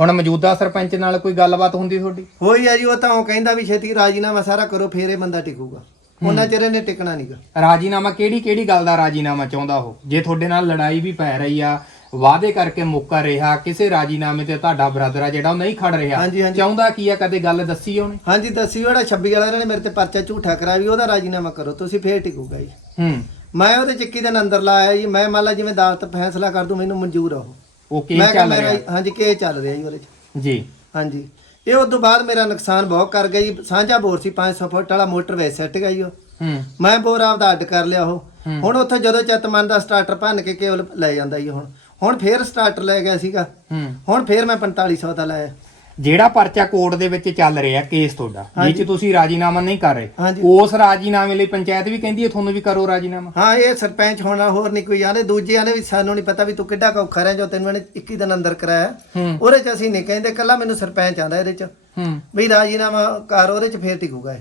ਹੁਣ ਮੌਜੂਦਾ ਸਰਪੰਚ ਨਾਲ ਕੋਈ ਗੱਲਬਾਤ ਹੁੰਦੀ ਤੁਹਾਡੀ? ਹੋਈ ਆ ਜੀ ਉਹ ਤਾਂ ਉਹ ਕਹਿੰਦਾ ਵੀ ਛੇਤੀ ਰਾਜੀਨਾਮਾ ਸਾਰਾ ਕਰੋ ਫੇਰ ਇਹ ਬੰਦਾ ਟਿਕੂਗਾ। ਉਹਨਾਂ ਚਿਰ ਇਹਨੇ ਟਿਕਣਾ ਨਹੀਂਗਾ ਰਾਜੀਨਾਮਾ ਕਿਹੜੀ ਕਿਹੜੀ ਗੱਲ ਦਾ ਰਾਜੀਨਾਮਾ ਚਾਹੁੰਦਾ ਉਹ? ਜੇ ਤੁਹਾਡੇ ਨਾਲ ਲੜਾਈ ਵੀ ਪੈ ਰਹੀ ਆ ਵਾਅਦੇ ਕਰਕੇ ਮੁੱਕਰ ਰਿਹਾ ਕਿਸੇ ਰਾਜੀਨਾਮੇ ਤੇ ਤੁਹਾਡਾ ਬ੍ਰਦਰ ਆ ਜਿਹੜਾ ਉਹ ਨਹੀਂ ਖੜ ਰਿਹਾ। ਹਾਂਜੀ, ਹਾਂਜੀ। ਚਾਹੁੰਦਾ ਕੀ ਆ ਕਦੇ ਗੱਲ ਦੱਸੀ ਉਹਨੇ? ਹਾਂਜੀ ਦੱਸੀ ਜਿਹੜਾ 26 ਵਾਲਾ ਇਹਨਾਂ ਨੇ ਮੇਰੇ ਤੇ ਪਰਚਾ ਝੂਠਾ ਕਰਾ ਵੀ ਉਹਦਾ ਰਾਜੀਨਾਮਾ ਕਰੋ ਤੁਸੀਂ ਫੇਰ ਟਿਕੂਗਾ ਜੀ। ਹੂੰ। ਮੈਂ ਉਹਦੇ ਚੱਕੀ ਦੇ ਅੰਦਰ ਲਾਇਆ ਜੀ ਮੈਂ ਮੰਨ ਲਾ ਜਿਵੇਂ ਅਦਾਲਤ ਫੈਸਲਾ ਕਰ ਦੂ ਮੈਨੂੰ ਮਨਜ਼ੂਰ ਆ ਉਹ ਉਹ ਕੀ ਮੈਂ ਕਿਹਾ ਚੱਲ ਮੇਰਾ ਰਿਹਾ। ਹਾਂਜੀ ਕੇਸ ਚੱਲ ਰਿਹਾ ਜੀ ਉਹਦੇ ਚ। ਜੀ। ਹਾਂਜੀ। ਇਹ ਉਸ ਤੋਂ ਬਾਅਦ ਮੇਰਾ ਨੁਕਸਾਨ ਬਹੁਤ ਕਰ ਗਿਆ ਜੀ ਸਾਂਝਾ ਬੋਰ ਸੀ 500 ਫੁੱਟ ਵਾਲਾ ਮੋਟਰ ਵੇ ਸੱਟ ਗਿਆ ਜੀ ਉਹ। ਹੂੰ। ਮੈਂ ਬੋਰ ਆਪਦਾ ਅੱਡ ਕਰ ਲਿਆ ਉਹ। ਹੁਣ ਉੱਥੇ ਜਦੋਂ ਚਤਮਨ ਦਾ ਸਟਾਰਟਰ ਭੰਨ ਕੇ ਕੇਵਲ ਲੈ ਜਾਂਦਾ ਜੀ ਹੁਣ। ਹੁਣ ਫੇਰ ਸਟਾਰਟਰ ਲੈ ਗਿਆ ਸੀਗਾ। ਹੁਣ ਫੇਰ ਮੈਂ 4500 ਦਾ ਲਾਇਆ। ਜਿਹੜਾ ਪਰਚਾ ਕੋਰਟ ਦੇ ਵਿੱਚ ਚੱਲ ਰਿਹਾ ਕੇਸ ਤੁਹਾਡਾ ਚ ਤੁਸੀਂ ਰਾਜੀਨਾਮਾ ਨਹੀਂ ਕਰ ਰਹੇ। ਉਸ ਰਾਜੀਨਾਮੇ ਲਈ ਪੰਚਾਇਤ ਵੀ ਕਹਿੰਦੀ ਹੈ ਤੁਹਾਨੂੰ ਵੀ ਕਰੋ ਰਾਜੀਨਾਮਾ? ਹਾਂ ਇਹ ਸਰਪੰਚ ਹੋਣਾ ਹੋਰ ਨਹੀਂ ਕੋਈ ਆਨੇ ਦੂਜਿਆਂ ਨੇ ਵੀ ਸਾਨੂੰ ਨਹੀਂ ਪਤਾ ਵੀ ਤੂੰ ਕਿੱਡਾ ਕੌਖਾ ਰਿਹਾ ਜੋ ਤੈਨੂੰ ਇਹਨੇ 21 ਦਿਨ ਅੰਦਰ ਕਰਾਇਆ। ਉਹਦੇ ਚ ਅਸੀਂ ਨਹੀਂ ਕਹਿੰਦੇ ਕੱਲਾ ਮੈਨੂੰ ਸਰਪੰਚ ਆਂਦਾ ਇਹਦੇ ਚ। ਵੀ ਰਾਜੀਨਾਮਾ ਕਰ ਉਹਦੇ ਚ ਫੇਰ ਟਿਕੂਗਾ ਇਹ।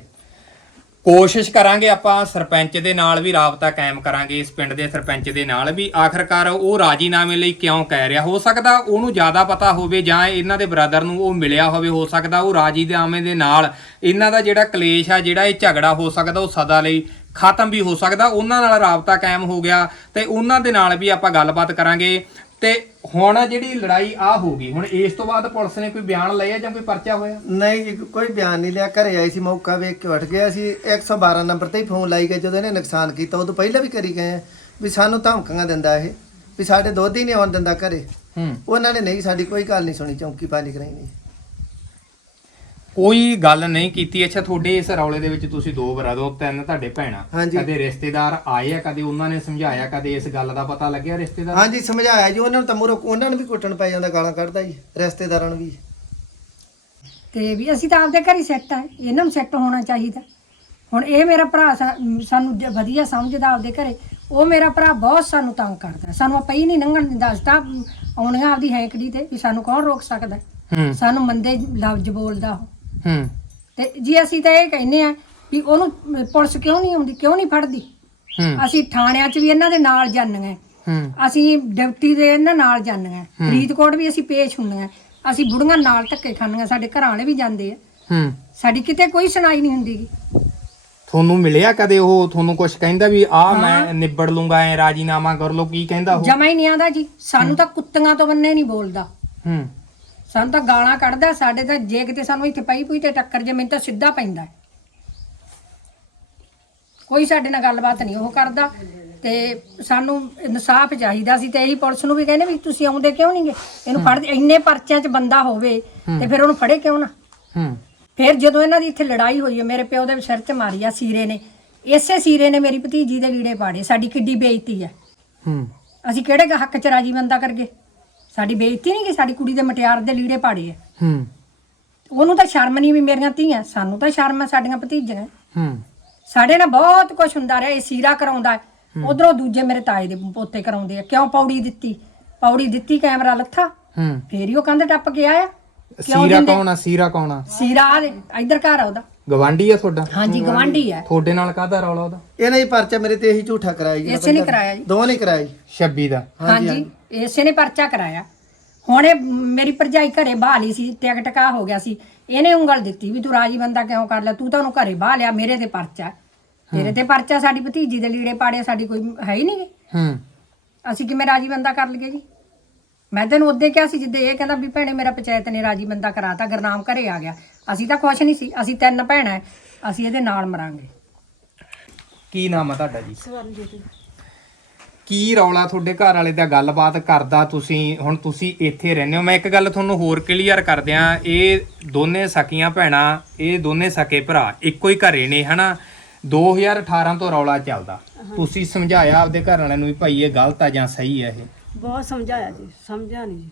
ਕੋਸ਼ਿਸ਼ ਕਰਾਂਗੇ ਆਪਾਂ ਸਰਪੰਚ ਦੇ ਨਾਲ ਵੀ ਰਾਬਤਾ ਕਾਇਮ ਕਰਾਂਗੇ, ਇਸ ਪਿੰਡ ਦੇ ਸਰਪੰਚ ਦੇ ਨਾਲ ਵੀ। ਆਖਰਕਾਰ ਉਹ ਰਾਜੀਨਾਮੇ ਲਈ ਕਿਉਂ ਕਹਿ ਰਿਹਾ? ਹੋ ਸਕਦਾ ਉਹਨੂੰ ਜ਼ਿਆਦਾ ਪਤਾ ਹੋਵੇ ਜਾਂ ਇਹਨਾਂ ਦੇ ਬ੍ਰਦਰ ਨੂੰ ਉਹ ਮਿਲਿਆ ਹੋਵੇ, ਹੋ ਸਕਦਾ ਉਹ ਰਾਜੀਨਾਮੇ ਦੇ ਨਾਲ ਇਹਨਾਂ ਦਾ ਜਿਹੜਾ ਕਲੇਸ਼ ਆ, ਜਿਹੜਾ ਇਹ ਝਗੜਾ ਹੋ ਸਕਦਾ ਉਹ ਸਦਾ ਲਈ ਖਤਮ ਵੀ ਹੋ ਸਕਦਾ। ਉਹਨਾਂ ਨਾਲ ਰਾਬਤਾ ਕਾਇਮ ਹੋ ਗਿਆ ਤੇ ਉਹਨਾਂ ਦੇ ਨਾਲ ਵੀ ਆਪਾਂ ਗੱਲਬਾਤ ਕਰਾਂਗੇ। ਤੇ ਹੁਣ ਜਿਹੜੀ ਲੜਾਈ ਆ ਹੋ ਗਈ ਹੁਣ ਇਸ ਤੋਂ ਬਾਅਦ ਪੁਲਿਸ ਨੇ ਕੋਈ ਬਿਆਨ ਲਿਆ ਜਾਂ ਕੋਈ ਪਰਚਾ ਹੋਇਆ? ਨਹੀਂ ਜੀ, ਕੋਈ ਬਿਆਨ ਨਹੀਂ ਲਿਆ। ਘਰੇ ਆਈ ਸੀ ਮੌਕਾ ਵੇਖ ਕੇ ਉੱਠ ਗਿਆ ਸੀ। 112 ਨੰਬਰ ਤੇ ਹੀ ਫੋਨ ਲਾਈ ਗਏ ਜਦੋਂ ਇਹਨੇ ਨੁਕਸਾਨ ਕੀਤਾ ਉਦੋਂ ਪਹਿਲਾਂ ਵੀ ਕਰੀ ਗਏ ਆ ਵੀ ਸਾਨੂੰ ਧਮਕੀਆਂ ਦਿੰਦਾ ਇਹ ਵੀ ਸਾਡੇ ਦੁੱਧ ਹੀ ਨਹੀਂ ਆਉਣ ਦਿੰਦਾ ਘਰੇ। ਹੂੰ। ਉਹਨਾਂ ਨੇ ਨਹੀਂ ਸਾਡੀ ਕੋਈ ਗੱਲ ਨਹੀਂ ਸੁਣੀ ਚੌਂਕੀ ਪਾਣੀ ਕਰਾਈ ਨਹੀਂ। ਕੋਈ ਗੱਲ ਨਹੀਂ ਕੀਤੀ। ਅੱਛਾ ਤੁਹਾਡੇ ਇਸ ਰੌਲੇ ਦੇ ਵਿੱਚ ਤੁਸੀਂ ਦੋ ਬਰਾਦੋ ਤਿੰਨ ਤੁਹਾਡੇ ਭੈਣਾਂ। ਹਾਂਜੀ। ਕਦੇ ਰਿਸ਼ਤੇਦਾਰ ਆਏ ਆ ਕਦੇ ਉਹਨਾਂ ਨੇ ਸਮਝਾਇਆ ਕਦੇ ਇਸ ਗੱਲ ਦਾ ਪਤਾ ਲੱਗਿਆ ਰਿਸ਼ਤੇਦਾਰ? ਹਾਂਜੀ ਸਮਝਾਇਆ ਜੀ। ਉਹਨਾਂ ਨੂੰ ਤਾਂ ਮੂਹਰੋਂ ਉਹਨਾਂ ਨੂੰ ਵੀ ਕੁੱਟਣ ਪੈ ਜਾਂਦਾ ਗਾਲਾਂ ਕੱਢਦਾ ਜੀ ਰਿਸ਼ਤੇਦਾਰਾਂ ਨੂੰ ਵੀ। ਤੇ ਵੀ ਅਸੀਂ ਤਾਂ ਆਪਦੇ ਘਰ ਹੀ ਸੈੱਟ ਆ। ਇਹਨਾਂ ਨੂੰ ਸੈੱਟ ਹੋਣਾ ਚਾਹੀਦਾ। ਹੁਣ ਇਹ ਮੇਰਾ ਭਰਾ ਸਾ- ਸਾਨੂੰ ਜ- ਵਧੀਆ ਸਮਝਦਾ ਆਪਦੇ ਘਰੇ। ਉਹ ਮੇਰਾ ਭਰਾ ਬਹੁਤ ਸਾਨੂੰ ਤੰਗ ਕਰਦਾ। ਸਾਨੂੰ ਆਪਾਂ ਹੀ ਨਹੀਂ ਲੰਘਣ ਦਿੰਦਾ। ਅਸੀਂ ਤਾਂ ਆਉਣੀਆਂ ਆਪਦੀ ਹੈਂਕੜੀ ਤੇ ਵੀ ਸਾਨੂੰ ਕੌਣ ਰੋਕ ਸਕਦਾ? ਹੂੰ। ਸਾਨੂੰ ਮੰਦੇ ਲਫ਼ਜ਼ ਬੋਲਦਾ ਉਹ। ਹੂੰ। ਤੇ ਜੀ ਅਸੀਂ ਤਾਂ ਇਹ ਕਹਿੰਨੇ ਆ ਵੀ ਉਹਨੂੰ ਪੁਲਿਸ ਕਿਉਂ ਨਹੀਂ ਆਉਂਦੀ ਕਿਉਂ ਨਹੀਂ ਫੜਦੀ? ਹੂੰ। ਅਸੀਂ ਥਾਣਿਆਂ 'ਚ ਵੀ ਇਹਨਾਂ ਦੇ ਨਾਲ ਜਾਂਦੀਆਂ ਹੂੰ। ਅਸੀਂ ਡਿਊਟੀ ਦੇ ਇਹਨਾਂ ਨਾਲ ਜਾਂਦੀਆਂ ਫਰੀਦਕੋਟ ਵੀ ਅਸੀਂ ਪੇਸ਼ ਹੁੰਦੀਆਂ ਅਸੀਂ ਬੁੜੀਆਂ ਨਾਲ ਧੱਕੇ ਖਾਂਦੀਆਂ ਸਾਡੇ ਘਰਾਂ ਵਾਲੇ ਵੀ ਜਾਂਦੇ ਆ। ਹੂੰ। ਸਾਡੀ ਕਿਤੇ ਕੋਈ ਸੁਣਾਈ ਨਹੀਂ ਹੁੰਦੀਗੀ ਤੁਹਾਨੂੰ ਮਿਲਿਆ ਕਦੇ ਉਹ ਤੁਹਾਨੂੰ ਕੁਝ ਕਹਿੰਦਾ ਵੀ ਆ ਮੈਂ ਨਿਬੜ ਲੂੰਗਾ ਐ ਰਾਜੀਨਾਮਾ ਕਰ ਲਓ ਕੀ ਕਹਿੰਦਾ ਉਹ? ਜਮਾ ਹੀ ਨਹੀਂ ਆਂਦਾ ਜੀ। ਸਾਨੂੰ ਤਾਂ ਕੁੱਤੀਆਂ ਤੋਂ ਬੰਨੇ ਨਹੀਂ ਬੋਲਦਾ। ਹੂੰ। ਸਾਨੂੰ ਤਾਂ ਗਾਲਾਂ ਕੱਢਦਾ ਸਾਡੇ ਤਾਂ ਜੇ ਕਿਤੇ ਸਾਨੂੰ ਇੱਥੇ ਪਈ ਪਈ ਤੇ ਟੱਕਰ ਜੇ ਮੈਨੂੰ ਤਾਂ ਸਿੱਧਾ ਪੈਂਦਾ। ਕੋਈ ਸਾਡੇ ਨਾਲ ਗੱਲਬਾਤ ਨਹੀਂ ਉਹ ਕਰਦਾ ਤੇ ਸਾਨੂੰ ਇਨਸਾਫ ਚਾਹੀਦਾ ਸੀ ਤੇ ਇਹੀ ਪੁਲਿਸ ਨੂੰ ਵੀ ਕਹਿੰਦੇ ਵੀ ਤੁਸੀਂ ਆਉਂਦੇ ਕਿਉਂ ਨਹੀਂਗੇ ਇਹਨੂੰ ਫੜਦੇ ਇੰਨੇ ਪਰਚਿਆਂ 'ਚ ਬੰਦਾ ਹੋਵੇ ਤੇ ਫਿਰ ਉਹਨੂੰ ਫੜੇ ਕਿਉਂ ਨਾ? ਹੂੰ। ਫਿਰ ਜਦੋਂ ਇਹਨਾਂ ਦੀ ਇੱਥੇ ਲੜਾਈ ਹੋਈ ਹੈ ਮੇਰੇ ਪਿਓ ਦੇ ਸਿਰ 'ਚ ਮਾਰੀ ਆ ਸੀਰੇ ਨੇ। ਇਸੇ ਸੀਰੇ ਨੇ ਮੇਰੀ ਭਤੀਜੀ ਦੇ ਲੀੜੇ ਪਾੜੇ ਸਾਡੀ ਕਿੱਡੀ ਬੇਇੱਜ਼ਤੀ ਹੈ। ਹੂੰ। ਅਸੀਂ ਕਿਹੜੇ ਹੱਕ 'ਚ ਰਾਜੀ ਬੰਦਾ ਕਰਗੇ ਸਾਡੀ ਬੇਇੱਜ਼ਤੀ ਨਹੀਂ ਕਿ ਸਾਡੀ ਕੁੜੀ ਦੇ ਮਟਿਆਰ ਦੇ ਲੀੜੇ ਪਾੜੇ ਆ। ਹੂੰ। ਉਹਨੂੰ ਤਾਂ ਸ਼ਰਮ ਨਹੀਂ ਵੀ ਮੇਰੀਆਂ ਧੀਆਂ ਸਾਨੂੰ ਤਾਂ ਸ਼ਰਮ ਆ ਸਾਡੀਆਂ ਭਤੀਜੀਆਂ। ਹੂੰ। ਸਾਡੇ ਨਾਲ ਬਹੁਤ ਕੁਝ ਹੁੰਦਾ ਰਿਹਾ ਇਹ ਸੀਰਾ ਕਰਾਉਂਦਾ ਉਧਰੋਂ ਦੂਜੇ ਮੇਰੇ ਤਾਏ ਦੇ ਪੋਤੇ ਕਰਾਉਂਦੇ ਆ। ਕਿਉਂ ਪੌੜੀ ਦਿੱਤੀ? ਪੌੜੀ ਦਿੱਤੀ ਕੈਮਰਾ ਲੱਥਾ। ਹੂੰ। ਫੇਰ ਹੀ ਉਹ ਕੰਧ ਟੱਪ ਕੇ ਆਇਆ। ਸੀਰਾ? ਕੌਣ ਆ? ਸੀਰਾ ਕੌਣ ਆ? ਸੀਰਾ ਆ ਦੇ, ਇੱਧਰ ਘਰ ਆ ਉਹਦਾ। ਗਵਾਂਢੀ ਆ ਤੁਹਾਡਾ? ਹਾਂਜੀ ਗਵਾਂਢੀ ਆ। ਤੁਹਾਡੇ ਨਾਲ ਕਾਹਦਾ ਰੌਲਾ ਉਹਦਾ? ਇਹਨੇ ਹੀ ਪਰਚਾ ਮੇਰੇ ਤੇ ਇਹੀ ਝੂਠਾ ਕਰਾਇਆ ਜੀ ਇਸੇ ਨੇ ਕਰਾਇਆ ਜੀ। ਦੋਵਾਂ ਨੇ ਕਰਾਇਆ ਜੀ। 26 ਦਾ। ਹਾਂਜੀ ਇਸੇ ਨੇ ਪਰਚਾ ਕਰਾਇਆ। ਹੁਣ ਇਹ ਮੇਰੀ ਭਰਜਾਈ ਘਰੇ ਬਾਹ ਲਈ ਸੀ ਟਿਕ ਟਕਾ ਹੋ ਗਿਆ ਸੀ। ਇਹਨੇ ਉਂਗਲ ਦਿੱਤੀ ਵੀ ਤੂੰ ਰਾਜੀ ਬੰਦਾ ਕਿਉਂ ਕਰ ਲਿਆ? ਤੂੰ ਤਾਂ ਉਹਨੂੰ ਘਰੇ ਬਾਹ ਲਿਆ ਮੇਰੇ ਤੇ ਪਰਚਾ। ਮੇਰੇ ਤੇ ਪਰਚਾ ਸਾਡੀ ਭਤੀਜੀ ਦੇ ਲੀੜੇ ਪਾੜੇ ਸਾਡੀ ਕੋਈ ਹੈ ਹੀ ਨਹੀਂ ਹੂੰ ਅਸੀਂ ਕਿਵੇਂ ਰਾਜੀ ਬੰਦਾ ਕਰ ਲਈਏ ਜੀ? ਮੈਂ ਤੈਨੂੰ ਉਹਦੇ ਕਿਹਾ ਸੀ ਜਿੱਦੇ ਇਹ ਕਹਿੰਦਾ ਵੀ ਭੈਣੇ ਮੇਰਾ ਪੰਚਾਇਤ ਨੇ ਰਾਜੀ ਬੰਦਾ ਕਰਾਤਾ ਗਰਨਾਮ ਘਰੇ ਆ ਗਿਆ। ਅਸੀਂ ਤਾਂ ਖੁਸ਼ ਨਹੀਂ ਸੀ ਅਸੀਂ ਤਿੰਨ ਭੈਣਾਂ ਅਸੀਂ ਇਹਦੇ ਨਾਲ ਮਰਾਂਗੇ। ਕੀ ਨਾਮ ਆ ਤੁਹਾਡਾ ਜੀ? ਕੀ ਰੌਲਾ ਤੁਹਾਡੇ ਘਰ ਵਾਲੇ ਦਾ ਗੱਲਬਾਤ ਕਰਦਾ ਤੁਸੀਂ ਹੁਣ ਤੁਸੀਂ ਇੱਥੇ ਰਹਿੰਦੇ ਹੋ? ਮੈਂ ਇੱਕ ਗੱਲ ਤੁਹਾਨੂੰ ਹੋਰ ਕਲੀਅਰ ਕਰ ਦਿਆਂ ਇਹ ਦੋਨੇ ਸਕੀਆਂ ਭੈਣਾਂ ਇਹ ਦੋਨੇ ਸਕੇ ਭਰਾ ਇੱਕੋ ਹੀ ਘਰੇ ਨੇ ਹਨਾ? 2018 ਤੋਂ ਰੌਲਾ ਚੱਲਦਾ। ਤੁਸੀਂ ਸਮਝਾਇਆ ਆਪਦੇ ਘਰ ਵਾਲਿਆਂ ਨੂੰ ਵੀ ਭਾਈ ਇਹ ਗਲਤ ਆ ਜਾਂ ਸਹੀ ਹੈ ਇਹ? ਬਹੁਤ ਸਮਝਾਇਆ ਜੀ ਸਮਝਿਆ ਨਹੀਂ ਜੀ।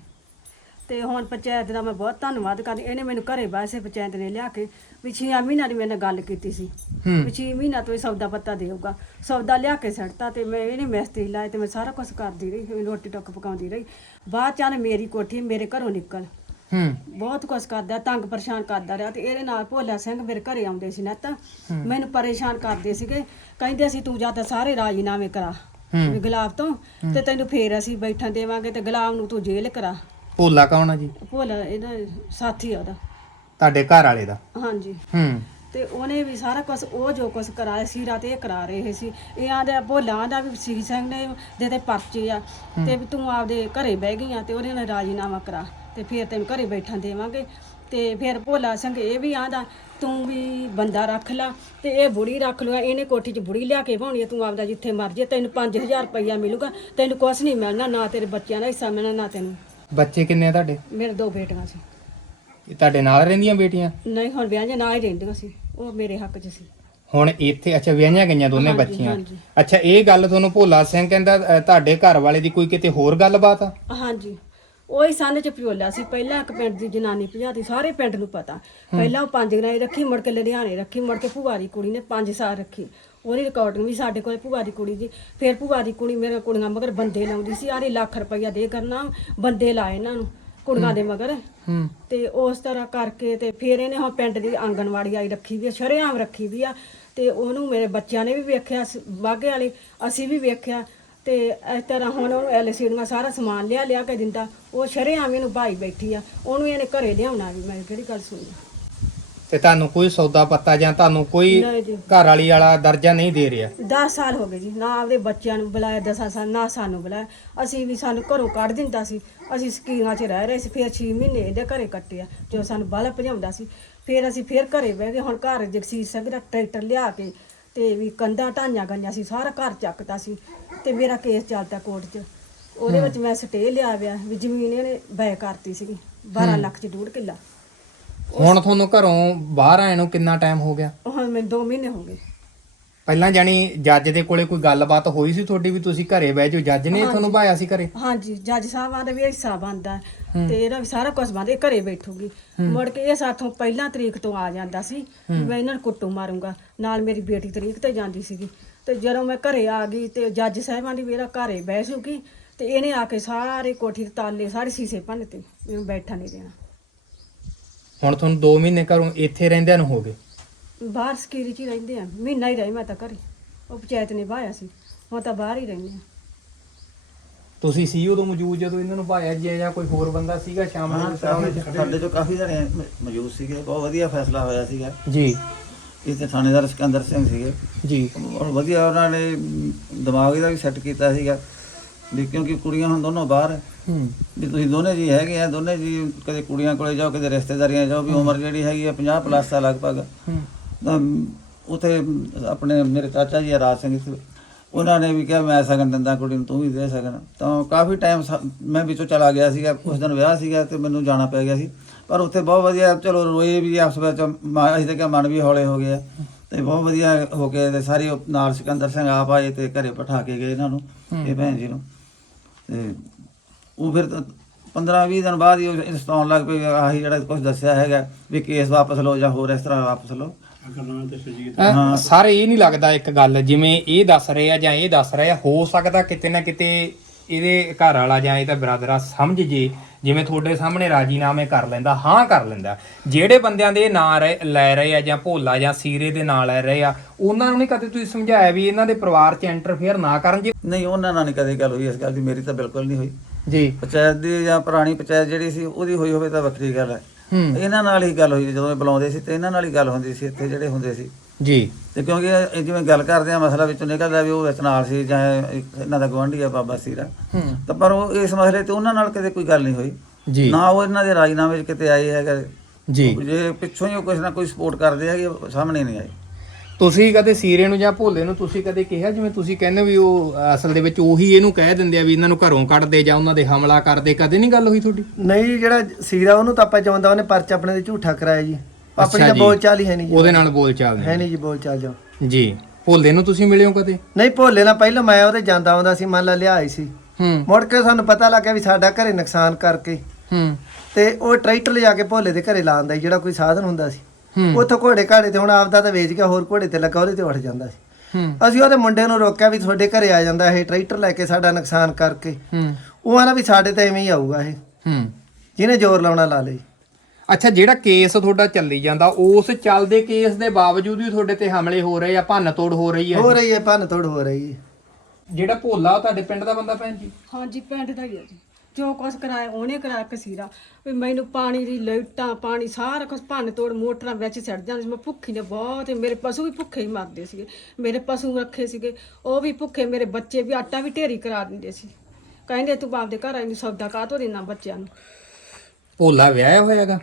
ਤੇ ਹੁਣ ਪੰਚਾਇਤ ਦਾ ਮੈਂ ਬਹੁਤ ਧੰਨਵਾਦ ਕਰਦੀ ਇਹਨੇ ਮੈਨੂੰ ਘਰੇ ਬਾਸੇ ਪੰਚਾਇਤ ਨੇ ਲਿਆ ਕੇ ਵੀ ਛੇ ਮਹੀਨਾ ਦੀ ਮੇਰੇ ਨਾਲ ਗੱਲ ਕੀਤੀ ਸੀ। ਵੀ ਛੇ ਮਹੀਨਾ ਤੋਂ ਇਹ ਸੌਦਾ ਪੱਤਾ ਦੇਊਗਾ। ਸੌਦਾ ਲਿਆ ਕੇ ਸੜਤਾ ਤੇ ਮੈਂ ਇਹਨੇ ਮਿਸਤਰੀ ਲਾਏ ਤੇ ਮੈਂ ਸਾਰਾ ਕੁਝ ਕਰਦੀ ਰਹੀ ਮੈਂ ਰੋਟੀ ਟੁੱਕ ਪਕਾਉਂਦੀ ਰਹੀ। ਬਾਅਦ ਚ ਆਨੇ ਮੇਰੀ ਕੋਠੀ ਮੇਰੇ ਘਰੋਂ ਨਿਕਲ। ਹੂੰ। ਬਹੁਤ ਕੁਛ ਕਰਦਾ ਤੰਗ ਪਰੇਸ਼ਾਨ ਕਰਦਾ ਰਿਹਾ ਤੇ ਇਹਦੇ ਨਾਲ ਭੋਲਾ ਸਿੰਘ ਮੇਰੇ ਘਰੇ ਆਉਂਦੇ ਸੀ ਨਾ ਤਾਂ ਮੈਨੂੰ ਪਰੇਸ਼ਾਨ ਕਰਦੇ ਸੀਗੇ। ਕਹਿੰਦੇ ਸੀ ਤੂੰ ਜਾਂ ਤਾਂ ਸਾਰੇ ਰਾਜੀਨਾਮੇ ਕਰਾ ਗੁਲਾਬ ਤੋਂ ਤੇ ਤੈਨੂੰ ਫੇਰ ਅਸੀਂ ਬੈਠਣ ਦੇਵਾਂਗੇ ਤੇ ਗੁਲਾਬ ਨੂੰ ਤੂੰ ਜੇਲ੍ਹ ਕਰਾ। ਭੋਲਾ ਕੌਣ ਆ ਜੀ? ਭੋਲਾ ਇਹਦਾ ਸਾਥੀ ਆ ਉਹਦਾ। ਤੁਹਾਡੇ ਘਰ ਵਾਲੇ ਦਾ? ਹਾਂਜੀ। ਹੂੰ। ਤੇ ਉਹਨੇ ਵੀ ਸਾਰਾ ਕੁਝ ਉਹ ਜੋ ਕੁਝ ਕਰਾਇਆ ਸੀ ਰਾਤ ਇਹ ਕਰਾ ਰਹੇ ਸੀ। ਇਹ ਆਂਦੇ ਭੋਲਾ ਦਾ ਵੀ ਸੀ ਸਿੰਘ ਨੇ ਦੇ ਤੇ ਪਰਚੇ ਆ। ਤੇ ਵੀ ਤੂੰ ਆਪਦੇ ਘਰੇ ਬਹਿ ਗਈ ਆ ਤੇ ਉਹਦੇ ਨਾਲ ਰਾਜੀਨਾਮਾ ਕਰਾ। ਤੇ ਫਿਰ ਤੈਨੂੰ ਘਰੇ ਬੈਠਣ ਦੇਵਾਂਗੇ। ਤੇ ਫਿਰ ਭੋਲਾ ਸਿੰਘ ਇਹ ਵੀ ਆਂਦਾ ਤੂੰ ਵੀ ਬੰਦਾ ਰੱਖ ਲਾ। ਤੇ ਇਹ ਬੁੜੀ ਰੱਖ ਲੂਗਾ ਇਹਨੇ ਕੋਠੀ 'ਚ ਬੁੜੀ ਲਿਆ ਕੇ ਭਾਉਣੀ ਤੂੰ ਆਪਦਾ ਜਿੱਥੇ ਮਰਜ਼ੀ ਤੈਨੂੰ 5000 ਰੁਪਈਆ ਮਿਲੂਗਾ। ਤੈਨੂੰ ਕੁਛ ਨਹੀਂ ਮਿਲਣਾ ਨਾ ਤੇਰੇ ਬੱਚਿਆਂ ਦਾ ਹਿੱਸਾ ਮਿਲਣਾ ਨਾ ਤੈਨੂੰ ਬੱਚੇ ਕਿੰਨੇ ਆ ਤੁਹਾਡੇ? ਮੇਰੇ ਦੋ ਬੇਟੀਆਂ ਸੀ। ਇਹ ਤੁਹਾਡੇ ਨਾਲ ਰਹਿੰਦੀਆਂ ਬੇਟੀਆਂ? ਨਹੀਂ ਹੁਣ ਵਿਆਹ ਨਾਲ ਹੀ ਰਹਿੰਦੀਆਂ ਸੀ। ਉਹ ਮੇਰੇ ਹੱਕ 'ਚ ਸੀ। ਹੁਣ ਇੱਥੇ ਅੱਛਾ ਵਿਆਹੀਆਂ ਗਈਆਂ ਦੋਨੇ ਹਾਂਜੀ, ਬੱਚੀਆਂ। ਹਾਂਜੀ। ਅੱਛਾ ਇਹ ਗੱਲ ਤੁਹਾਨੂੰ ਭੋਲਾ ਸਿੰਘ ਕਹਿੰਦਾ ਅ, ਤੁਹਾਡੇ ਘਰ ਵਾਲੇ ਦੀ ਕੋਈ ਕਿਤੇ ਹੋਰ ਗੱਲਬਾਤ ਆ? ਹਾਂਜੀ। ਉਹੀ ਸੰਨ ਚ ਪਿਓਲਾ ਸੀ। ਪਹਿਲਾਂ ਇੱਕ ਪਿੰਡ ਦੀ ਜਨਾਨੀ ਭਜਾਤੀ ਸਾਰੇ ਪਿੰਡ ਨੂੰ ਪਤਾ। ਪਹਿਲਾਂ ਉਹ ਪੰਜ ਗਰਾਈ ਰੱਖੀ ਮੁੜ ਕੇ ਲੁਧਿਆਣੇ ਰੱਖੀ ਮੁੜ ਕੇ ਭੂਆ ਦੀ ਕੁੜੀ ਨੇ 5 ਸਾਲ ਰੱਖੀ। ਉਹਦੀ ਰਿਕਾਰਡਿੰਗ ਵੀ ਸਾਡੇ ਕੋਲ ਭੂਆ ਦੀ ਕੁੜੀ ਦੀ ਫਿਰ ਭੂਆ ਦੀ ਕੁੜੀ ਮੇਰੇ ਕੁੜੀਆਂ ਮਗਰ ਬੰਦੇ ਲਾਉਂਦੀ ਸੀ ਆਰੇ ਲੱਖ ਰੁਪਈਆ ਦੇ ਕਰਨਾ ਬੰਦੇ ਲਾਏ ਇਹਨਾਂ ਨੂੰ ਕੁੜੀਆਂ ਦੇ ਮਗਰ। ਤੇ ਉਸ ਤਰ੍ਹਾਂ ਕਰਕੇ ਤੇ ਫਿਰ ਇਹਨੇ ਹੁਣ ਪਿੰਡ ਦੀ ਆਂਗਣਵਾੜੀ ਆਈ ਰੱਖੀ ਵੀ ਆ ਸ਼ਰੇਆਮ ਰੱਖੀ ਵੀ ਆ ਤੇ ਉਹਨੂੰ ਮੇਰੇ ਬੱਚਿਆਂ ਨੇ ਵੀ ਵੇਖਿਆ ਬਾਗੇ ਵਾਲੇ ਅਸੀਂ ਵੀ ਵੇਖਿਆ ਤੇ ਇਸ ਤਰ੍ਹਾਂ ਹੁਣ ਉਹਨੂੰ ਐਲਸੀਡੀ ਦਾ ਸਾਰਾ ਸਮਾਨ ਲਿਆ ਲਿਆ ਕੇ ਦਿੰਦਾ ਉਹ ਸ਼ਰੇਆਮ ਇਹਨੂੰ ਭਾਈ ਬੈਠੀ ਆ ਉਹਨੂੰ ਇਹਨੇ ਘਰੇ ਲਿਆਉਣਾ ਵੀ ਮੈਂ ਕਿਹੜੀ ਗੱਲ ਸੁਣੀ ਤੇ ਤੁਹਾਨੂੰ ਕੋਈ ਸੌਦਾ ਪੱਤਾ ਜਾਂ ਤੁਹਾਨੂੰ ਕੋਈ ਨਹੀਂ ਜੀ। ਘਰ ਵਾਲੀ ਵਾਲਾ ਦਰਜਾ ਨਹੀਂ ਦੇ ਰਿਹਾ? 10 ਸਾਲ ਹੋ ਗਏ ਜੀ ਨਾ ਆਪਦੇ ਬੱਚਿਆਂ ਨੂੰ ਬੁਲਾਇਆ 10 ਸਾਲ ਨਾ ਸਾਨੂੰ ਬੁਲਾਇਆ। ਅਸੀਂ ਵੀ ਸਾਨੂੰ ਘਰੋਂ ਕੱਢ ਦਿੰਦਾ ਸੀ। ਅਸੀਂ ਸਕੀਆਂ 'ਚ ਰਹਿ ਰਹੇ ਸੀ ਫਿਰ 6 ਮਹੀਨੇ ਇਹਦੇ ਘਰੇ ਕੱਟਿਆ ਜੋ ਸਾਨੂੰ ਬਾਹਲਾ ਭਜਾਉਂਦਾ ਸੀ। ਫਿਰ ਅਸੀਂ ਫਿਰ ਘਰੇ ਬਹਿ ਗਏ ਹੁਣ ਘਰ ਜਗਸੀਰ ਸਿੰਘ ਦਾ ਟਰੈਕਟਰ ਲਿਆ ਕੇ ਤੇ ਵੀ ਕੰਧਾਂ ਢਾਈਆਂ ਗਈਆਂ ਸੀ ਸਾਰਾ ਘਰ ਚੱਕਤਾ ਸੀ। ਤੇ ਮੇਰਾ ਕੇਸ ਚੱਲਦਾ ਕੋਰਟ 'ਚ। ਉਹਦੇ ਵਿੱਚ ਮੈਂ ਸਟੇ ਲਿਆ ਵਿਆ ਵੀ ਜ਼ਮੀਨ ਇਹਨੇ ਬੈ ਕਰਤੀ ਸੀਗੀ 12 ਲੱਖ 'ਚ ਡੂਢ ਕਿੱਲਾ। ਹੁਣ ਤੁਹਾਨੂੰ ਘਰੋਂ ਬਾਹਰ ਆਏ ਨੂੰ ਕਿੰਨਾ ਟਾਈਮ ਹੋ ਗਿਆ? ਹੁਣ ਮੈਨੂੰ 2 ਮਹੀਨੇ ਹੋ ਗਏ। ਪਹਿਲਾਂ ਜਾਨੀ ਜੱਜ ਦੇ ਕੋਲੇ ਕੋਈ ਗੱਲਬਾਤ ਹੋਈ ਸੀ ਤੁਹਾਡੀ ਵੀ ਤੁਸੀਂ ਘਰੇ ਬਹਿ ਜਾਓ? ਜੱਜ ਨੇ ਤੁਹਾਨੂੰ ਭਾਇਆ ਸੀ ਘਰੇ? ਹਾਂਜੀ ਜੱਜ ਸਾਹਿਬਾਂ ਦਾ ਵੀ ਹਿੱਸਾ ਬਣਦਾ ਤੇ ਇਹਦਾ ਵੀ ਸਾਰਾ ਕੁਝ ਬੰਦ ਘਰੇ ਬੈਠੂਗੀ। ਮੁੜ ਕੇ ਇਹ ਸਾਥੋਂ ਪਹਿਲਾਂ ਤਰੀਕ ਤੋਂ ਆ ਜਾਂਦਾ ਸੀ ਵੀ ਮੈਂ ਇਹਨਾਂ ਨੂੰ ਕੁੱਟੂ ਮਾਰੂੰਗਾ। ਨਾਲ ਮੇਰੀ ਬੇਟੀ ਤਰੀਕ ਤੇ ਜਾਂਦੀ ਸੀਗੀ। ਤੇ ਜਦੋਂ ਮੈਂ ਘਰੇ ਆ ਗਈ ਤੇ ਜੱਜ ਸਾਹਿਬਾਂ ਦੀ ਮੇਰਾ ਘਰੇ ਬੈਸੂਗੀ ਤੇ ਇਹਨੇ ਆ ਕੇ ਸਾਰੇ ਕੋਠੀ ਦੇ ਤਾਲੇ ਸਾਰੇ ਸੀਸੇ ਭੰਨ ਤੇ ਮੈਨੂੰ ਬੈਠਾ ਨਹੀਂ ਦੇਣਾ। ਹੁਣ ਤੁਹਾਨੂੰ 2 ਮਹੀਨੇ ਘਰੋਂ ਇੱਥੇ ਰਹਿੰਦਿਆਂ ਨੂੰ ਹੋ ਗਏ। ਬਾਹਰ ਸਕੀਰੀ ਚ ਹੀ ਰਹਿੰਦੇ ਆ ਮਹੀਨਾ ਹੀ ਰਹੀ ਮੈਂ ਤਾਂ ਘਰੇ ਉਹ ਪੰਚਾਇਤ ਨੇ ਬਾਇਆ ਸੀ ਹੁਣ ਤਾਂ ਬਾਹਰ ਹੀ ਰਹਿੰਦੇ ਆ। ਤੁਸੀਂ ਸੀ ਉਦੋਂ ਮੌਜੂਦ ਜਦੋਂ ਇਹਨਾਂ ਨੂੰ ਭਾਇਆ ਜੀ ਜਾਂ ਕੋਈ ਹੋਰ ਬੰਦਾ ਸੀਗਾ ਸ਼ਾਮ ਨੂੰ ਕਾਫੀ ਸਾਡੇ ਤੋਂ ਕਾਫੀ ਜਣੇ ਮ- ਮੌਜੂਦ ਸੀਗੇ ਬਹੁਤ ਵਧੀਆ ਫੈਸਲਾ ਹੋਇਆ ਸੀਗਾ। ਜੀ। ਇੱਥੇ ਥਾਣੇਦਾਰ ਸਿਕੰਦਰ ਸਿੰਘ ਸੀਗੇ। ਜੀ। ਔਰ ਵਧੀਆ ਉਹਨਾਂ ਨੇ ਮ, ਦਿਮਾਗ ਇਹਦਾ ਵੀ ਸੈੱਟ ਕੀਤਾ ਸੀਗਾ ਵੀ ਕਿਉਂਕਿ ਕੁੜੀਆਂ ਹੁਣ ਦੋਨੋਂ ਬਾਹਰ ਹੂੰ ਵੀ ਤੁਸੀਂ ਦੋਨੇ ਜੀ ਹੈਗੇ ਆ ਦੋਨੇ ਜੀ ਕਦੇ ਕੁੜੀਆਂ ਕੋਲੇ ਜਾਓ ਕਦੇ ਰਿਸ਼ਤੇਦਾਰੀਆਂ ਜਾਓ ਵੀ ਉਮਰ ਜਿਹੜੀ ਹੈਗੀ ਆ 50 ਪਲੱਸ ਆ ਲਗਭਗ। ਹੂੰ। ਤਾਂ ਉਥੇ ਆਪਣੇ ਮੇਰੇ ਚਾਚਾ ਜੀ ਰਾਜ ਸਿੰਘ ਸੀ ਉਹਨਾਂ ਨੇ ਵੀ ਕਿਹਾ ਮੈਂ ਸਗਨ ਦਿੰਦਾ ਕੁੜੀ ਨੂੰ ਤੂੰ ਵੀ ਦੇ ਸਗਨ। ਤਾਂ ਕਾਫੀ ਟਾਈਮ ਮੈਂ ਵਿੱਚੋਂ ਚਲਾ ਗਿਆ ਸੀਗਾ ਉਸ ਦਿਨ ਵਿਆਹ ਸੀਗਾ ਤੇ ਮੈਨੂੰ ਜਾਣਾ ਪੈ ਗਿਆ ਸੀ। ਪਰ ਉੱਥੇ ਬਹੁਤ ਵਧੀਆ ਚਲੋ ਰੋਏ ਵੀ ਆਪਸ ਵਿੱਚ ਅਸੀਂ ਤਾਂ ਕਿਹਾ ਮਨ ਵੀ ਹੌਲੇ ਹੋ ਗਏ ਆ। ਤੇ ਬਹੁਤ ਵਧੀਆ ਹੋ ਕੇ ਤੇ ਸਾਰੀ ਨਾਲ ਸਿਕੰਦਰ ਸਿੰਘ ਆਪ ਆਏ ਤੇ ਘਰੇ ਬਿਠਾ ਕੇ ਗਏ ਇਹਨਾਂ ਨੂੰ ਇਹ ਭੈਣ ਜੀ ਨੂੰ। ਤੇ ਉਹ ਫਿਰ 15 20 ਦਿਨ ਬਾਅਦ ਹੀ ਉਹ ਇੰਸਟਾਉਣ ਲੱਗ ਪਏ ਵੀ ਆਹੀ ਜਿਹੜਾ ਕੁਝ ਦੱਸਿਆ ਹੈਗਾ ਵੀ ਕੇਸ ਵਾਪਸ ਲਓ ਜਾਂ ਹੋਰ ਇਸ ਤਰ੍ਹਾਂ ਵਾਪਸ ਲਓ। ਸਾਰੇ ਇਹ ਨਹੀਂ ਲੱਗਦਾ ਇੱਕ ਗੱਲ ਜਿਵੇਂ ਇਹ ਦੱਸ ਰਹੇ ਆ ਜਾਂ ਇਹ ਦੱਸ ਰਹੇ ਆ ਹੋ ਸਕਦਾ ਕਿਤੇ ਨਾ ਕਿਤੇ ਇਹਦੇ ਘਰ ਵਾਲਾ ਜਾਂ ਇਹਦਾ ਬਰਾਦਰਾ ਸਮਝ ਜੇ ਜਿਵੇਂ ਤੁਹਾਡੇ ਸਾਹਮਣੇ ਰਾਜੀਨਾਮੇ ਕਰ ਲੈਂਦਾ ਹਾਂ ਕਰ ਲੈਂਦਾ। ਜਿਹੜੇ ਬੰਦਿਆਂ ਦੇ ਨਾਂ ਰਹਿ- ਲੈ ਰਹੇ ਆ ਜਾਂ ਭੋਲਾ ਜਾਂ ਸੀਰੇ ਦੇ ਨਾਂ ਲੈ ਰਹੇ ਆ ਉਹਨਾਂ ਨੂੰ ਨਹੀਂ ਕਦੇ ਤੁਸੀਂ ਸਮਝਾਇਆ ਵੀ ਇਹਨਾਂ ਦੇ ਪਰਿਵਾਰ 'ਚ ਇੰਟਰਫੇਅਰ ਨਾ ਕਰਨ ਜੀ? ਨਹੀਂ ਉਹਨਾਂ ਨਾਲ ਨਹੀਂ ਕਦੇ ਗੱਲ ਹੋਈ ਇਸ ਗੱਲ ਦੀ ਮੇਰੀ ਤਾਂ ਬਿਲਕੁਲ ਨਹੀਂ ਹੋਈ। ਜੀ। ਪੰਚਾਇਤ ਦੀ ਜਾਂ ਪੁਰਾਣੀ ਪੰਚਾਇਤ ਜਿਹੜੀ ਸੀ ਉਹਦੀ ਹੋਈ ਹੋਵੇ ਤਾਂ ਵੱਖਰੀ ਗੱਲ ਹੈ। ਇਹਨਾਂ ਨਾਲ ਹੀ ਗੱਲ ਹੋਈ ਜਦੋਂ ਇਹ ਬੁਲਾਉਂਦੇ ਸੀ ਤੇ ਇਹਨਾਂ ਨਾਲ ਹੀ ਗੱਲ ਹੁੰਦੀ ਸੀ ਇੱਥੇ ਜਿਹੜੇ ਹੁੰਦੇ ਸੀ। ਜੀ। ਤੇ ਕਿਉਂਕਿ ਇਹ- ਜਿਵੇਂ ਗੱਲ ਕਰਦੇ ਆ ਮਸਲਾ ਵਿੱਚੋਂ ਨਿਕਲਦਾ ਵੀ ਉਹ ਵਿੱਚ ਨਾਲ ਸੀ ਜਾਂ ਇਹਨਾਂ ਦਾ ਗਵਾਂਢੀ ਆ ਬਾਬਾ ਸੀਰਾ। ਤਾਂ ਪਰ ਉਹ ਇਸ ਮਸਲੇ ਤੇ ਉਹਨਾਂ ਨਾਲ ਕਦੇ ਕੋਈ ਗੱਲ ਨਹੀਂ ਹੋਈ। ਜੀ। ਨਾ ਉਹ ਇਹਨਾਂ ਦੇ ਰਾਜਨਾਮੇ 'ਚ ਕਿਤੇ ਆਏ ਹੈਗਾ। ਜੀ। ਜੇ ਪਿੱਛੋਂ ਹੀ ਉਹ ਕੁਛ ਨਾ ਕੋਈ ਸਪੋਰਟ ਕਰਦੇ ਹੈਗੇ ਸਾਹਮਣੇ ਨਹੀਂ ਆਏ। ਤੁਸੀਂ ਕਦੇ ਸੀਰੇ ਨੂੰ ਜਾਂ ਭੋਲੇ ਨੂੰ ਤੁਸੀਂ ਕਦੇ ਕਿਹਾ? ਜਿਵੇਂ ਤੁਸੀਂ ਕਹਿੰਦੇ ਵੀ ਉਹ ਅਸਲ ਦੇ ਵਿੱਚ ਉਹੀ ਇਹਨੂੰ ਕਹਿ ਦਿੰਦੇ ਆ ਵੀ ਇਹਨਾਂ ਨੂੰ ਘਰੋਂ ਕੱਢਦੇ ਜਾਂ ਉਹਨਾਂ ਦੇ ਹਮਲਾ ਕਰਦੇ ਕਦੇ ਨਹੀਂ ਗੱਲ ਹੋਈ ਤੁਹਾਡੀ? ਨਹੀਂ ਜਿਹੜਾ ਸੀਰਾ ਉਹਨੂੰ ਤਾਂ ਆਪਾਂ ਚਾਹੁੰਦਾ ਉਹਨੇ ਪਰਚਾ ਆਪਣੇ ਤੇ ਝੂਠਾ ਕਰਾਇਆ ਜੀ। ਆਪਣੀ ਤਾਂ। ਬੋਲ ਚਾਲ ਹੀ ਹੈ ਨਹੀਂ ਜੀ। ਉਹਦੇ ਨਾਲ ਬੋਲ ਚਾਲ ਹੈ। ਨਹੀਂ ਜੀ ਬੋਲ ਚਾਲ ਜਾ। ਜੀ। ਭੋਲੇ ਨੂੰ ਤੁਸੀਂ ਮਿਲਿਓ ਕਦੇ? ਨਹੀਂ ਭੋਲੇ ਨਾਲ ਪਹਿਲਾਂ ਮੈਂ ਉਹਦੇ ਜਾਂਦਾ ਆਉਂਦਾ ਸੀ ਮੰਨ ਲਾ ਲਿਆਈ ਸੀ। ਹੂੰ। ਮੁੜ ਕੇ ਸਾਨੂੰ ਪਤਾ ਲੱਗਿਆ ਵੀ ਸਾਡਾ ਘਰੇ ਨੁਕਸਾਨ ਕਰਕੇ। ਹੂੰ। ਤੇ ਉਹ ਟਰੈਕਟਰ ਲਿਜਾ ਕੇ ਭੋਲੇ ਦੇ ਘਰੇ ਲਾਉਂਦਾ ਜਿਹੜਾ ਕੋਈ ਸਾਧਨ ਹੁੰਦਾ ਸੀ। ਉੱਥੋਂ ਘੋੜੇ ਘਾੜੇ ਤੇ ਹੁਣ ਆਪਦਾ ਤਾਂ ਵੇਚ ਗਿਆ ਹੋਰ ਘੋੜੇ ਤੇ ਲੱਗਾ ਉਹਦੇ ਤੇ ਉੱਠ ਜਾਂਦਾ ਸੀ। ਹੂੰ। ਅਸੀਂ ਉਹਦੇ ਮੁੰਡੇ ਨੂੰ ਰੋਕਿਆ ਵੀ ਤੁਹਾਡੇ ਘਰੇ ਆ ਜਾਂਦਾ ਇਹ ਟਰੈਕਟਰ ਲੈ ਕੇ ਸਾਡਾ ਨੁਕਸਾਨ ਕਰਕੇ। ਹੂੰ। ਉਹ ਆਣਾ ਵੀ ਸਾਡੇ ਤਾਂ ਐਵੇਂ ਹੀ ਆਊਗਾ ਇਹ। ਹੂੰ। ਜਿਹਨੇ ਜ਼ੋਰ ਲਾਉਣਾ ਲਾ ਲਈ ਅੱਛਾ ਜਿਹੜਾ ਕੇਸ ਤੁਹਾਡਾ ਚੱਲੀ ਜਾਂਦਾ ਉਸ ਚੱਲਦੇ ਕੇਸ ਦੇ ਬਾਵਜੂਦ ਵੀ ਤੁਹਾਡੇ ਤੇ ਹਮਲੇ ਹੋ ਰਹੇ ਆ ਭੰਨ ਤੋੜ ਹੋ ਰਹੀ ਹੈ? ਹੋ ਰਹੀ ਹੈ ਭੰਨ ਤੋੜ ਹੋ ਰਹੀ ਹੈ। ਜਿਹੜਾ ਭੋਲਾ ਉਹ ਤੁਹਾਡੇ ਪਿੰਡ ਦਾ ਬੰਦਾ ਭੈਣ ਜੀ? ਹਾਂਜੀ ਪਿੰਡ ਦਾ ਹੀ ਹੈ ਜੀ। ਜੋ ਕੁਛ ਕਰਾਇਆ, ਉਹਨੇ ਕਰਾਇਆ ਕਸੀਰਾ। ਵੀ ਮੈਨੂੰ ਪਾਣੀ ਦੀ ਲਾਈਟਾਂ, ਪਾਣੀ ਸਾਰਾ ਕੁਛ ਭੰਨ ਤੋੜ ਮੋਟਰਾਂ ਵਿੱਚ ਸੜ ਜਾਂਦੀ ਸੀ। ਮੈਂ ਭੁੱਖੀ ਨੇ ਬਹੁਤ, ਮੇਰੇ ਪਸ਼ੂ ਵੀ ਭੁੱਖੇ ਹੀ ਮਰਦੇ ਸੀਗੇ। ਮੇਰੇ ਪਸ਼ੂ ਰੱਖੇ ਸੀਗੇ। ਉਹ ਵੀ ਭੁੱਖੇ, ਮੇਰੇ ਬੱਚੇ ਵੀ ਆਟਾ ਵੀ ਢੇਰੀ ਕਰਾ ਦਿੰਦੇ ਸੀ। ਕਹਿੰਦੇ ਤੂੰ ਆਪਦੇ ਘਰ ਆਈ ਨੂੰ, ਸੌਦਾ ਕਾਹ ਕਾਹਤੋਂ ਦੇਣਾ ਬੱਚਿਆਂ ਨੂੰ? ਭੋਲਾ ਵਿਆਹਿਆ ਹੋਇਆਗਾ।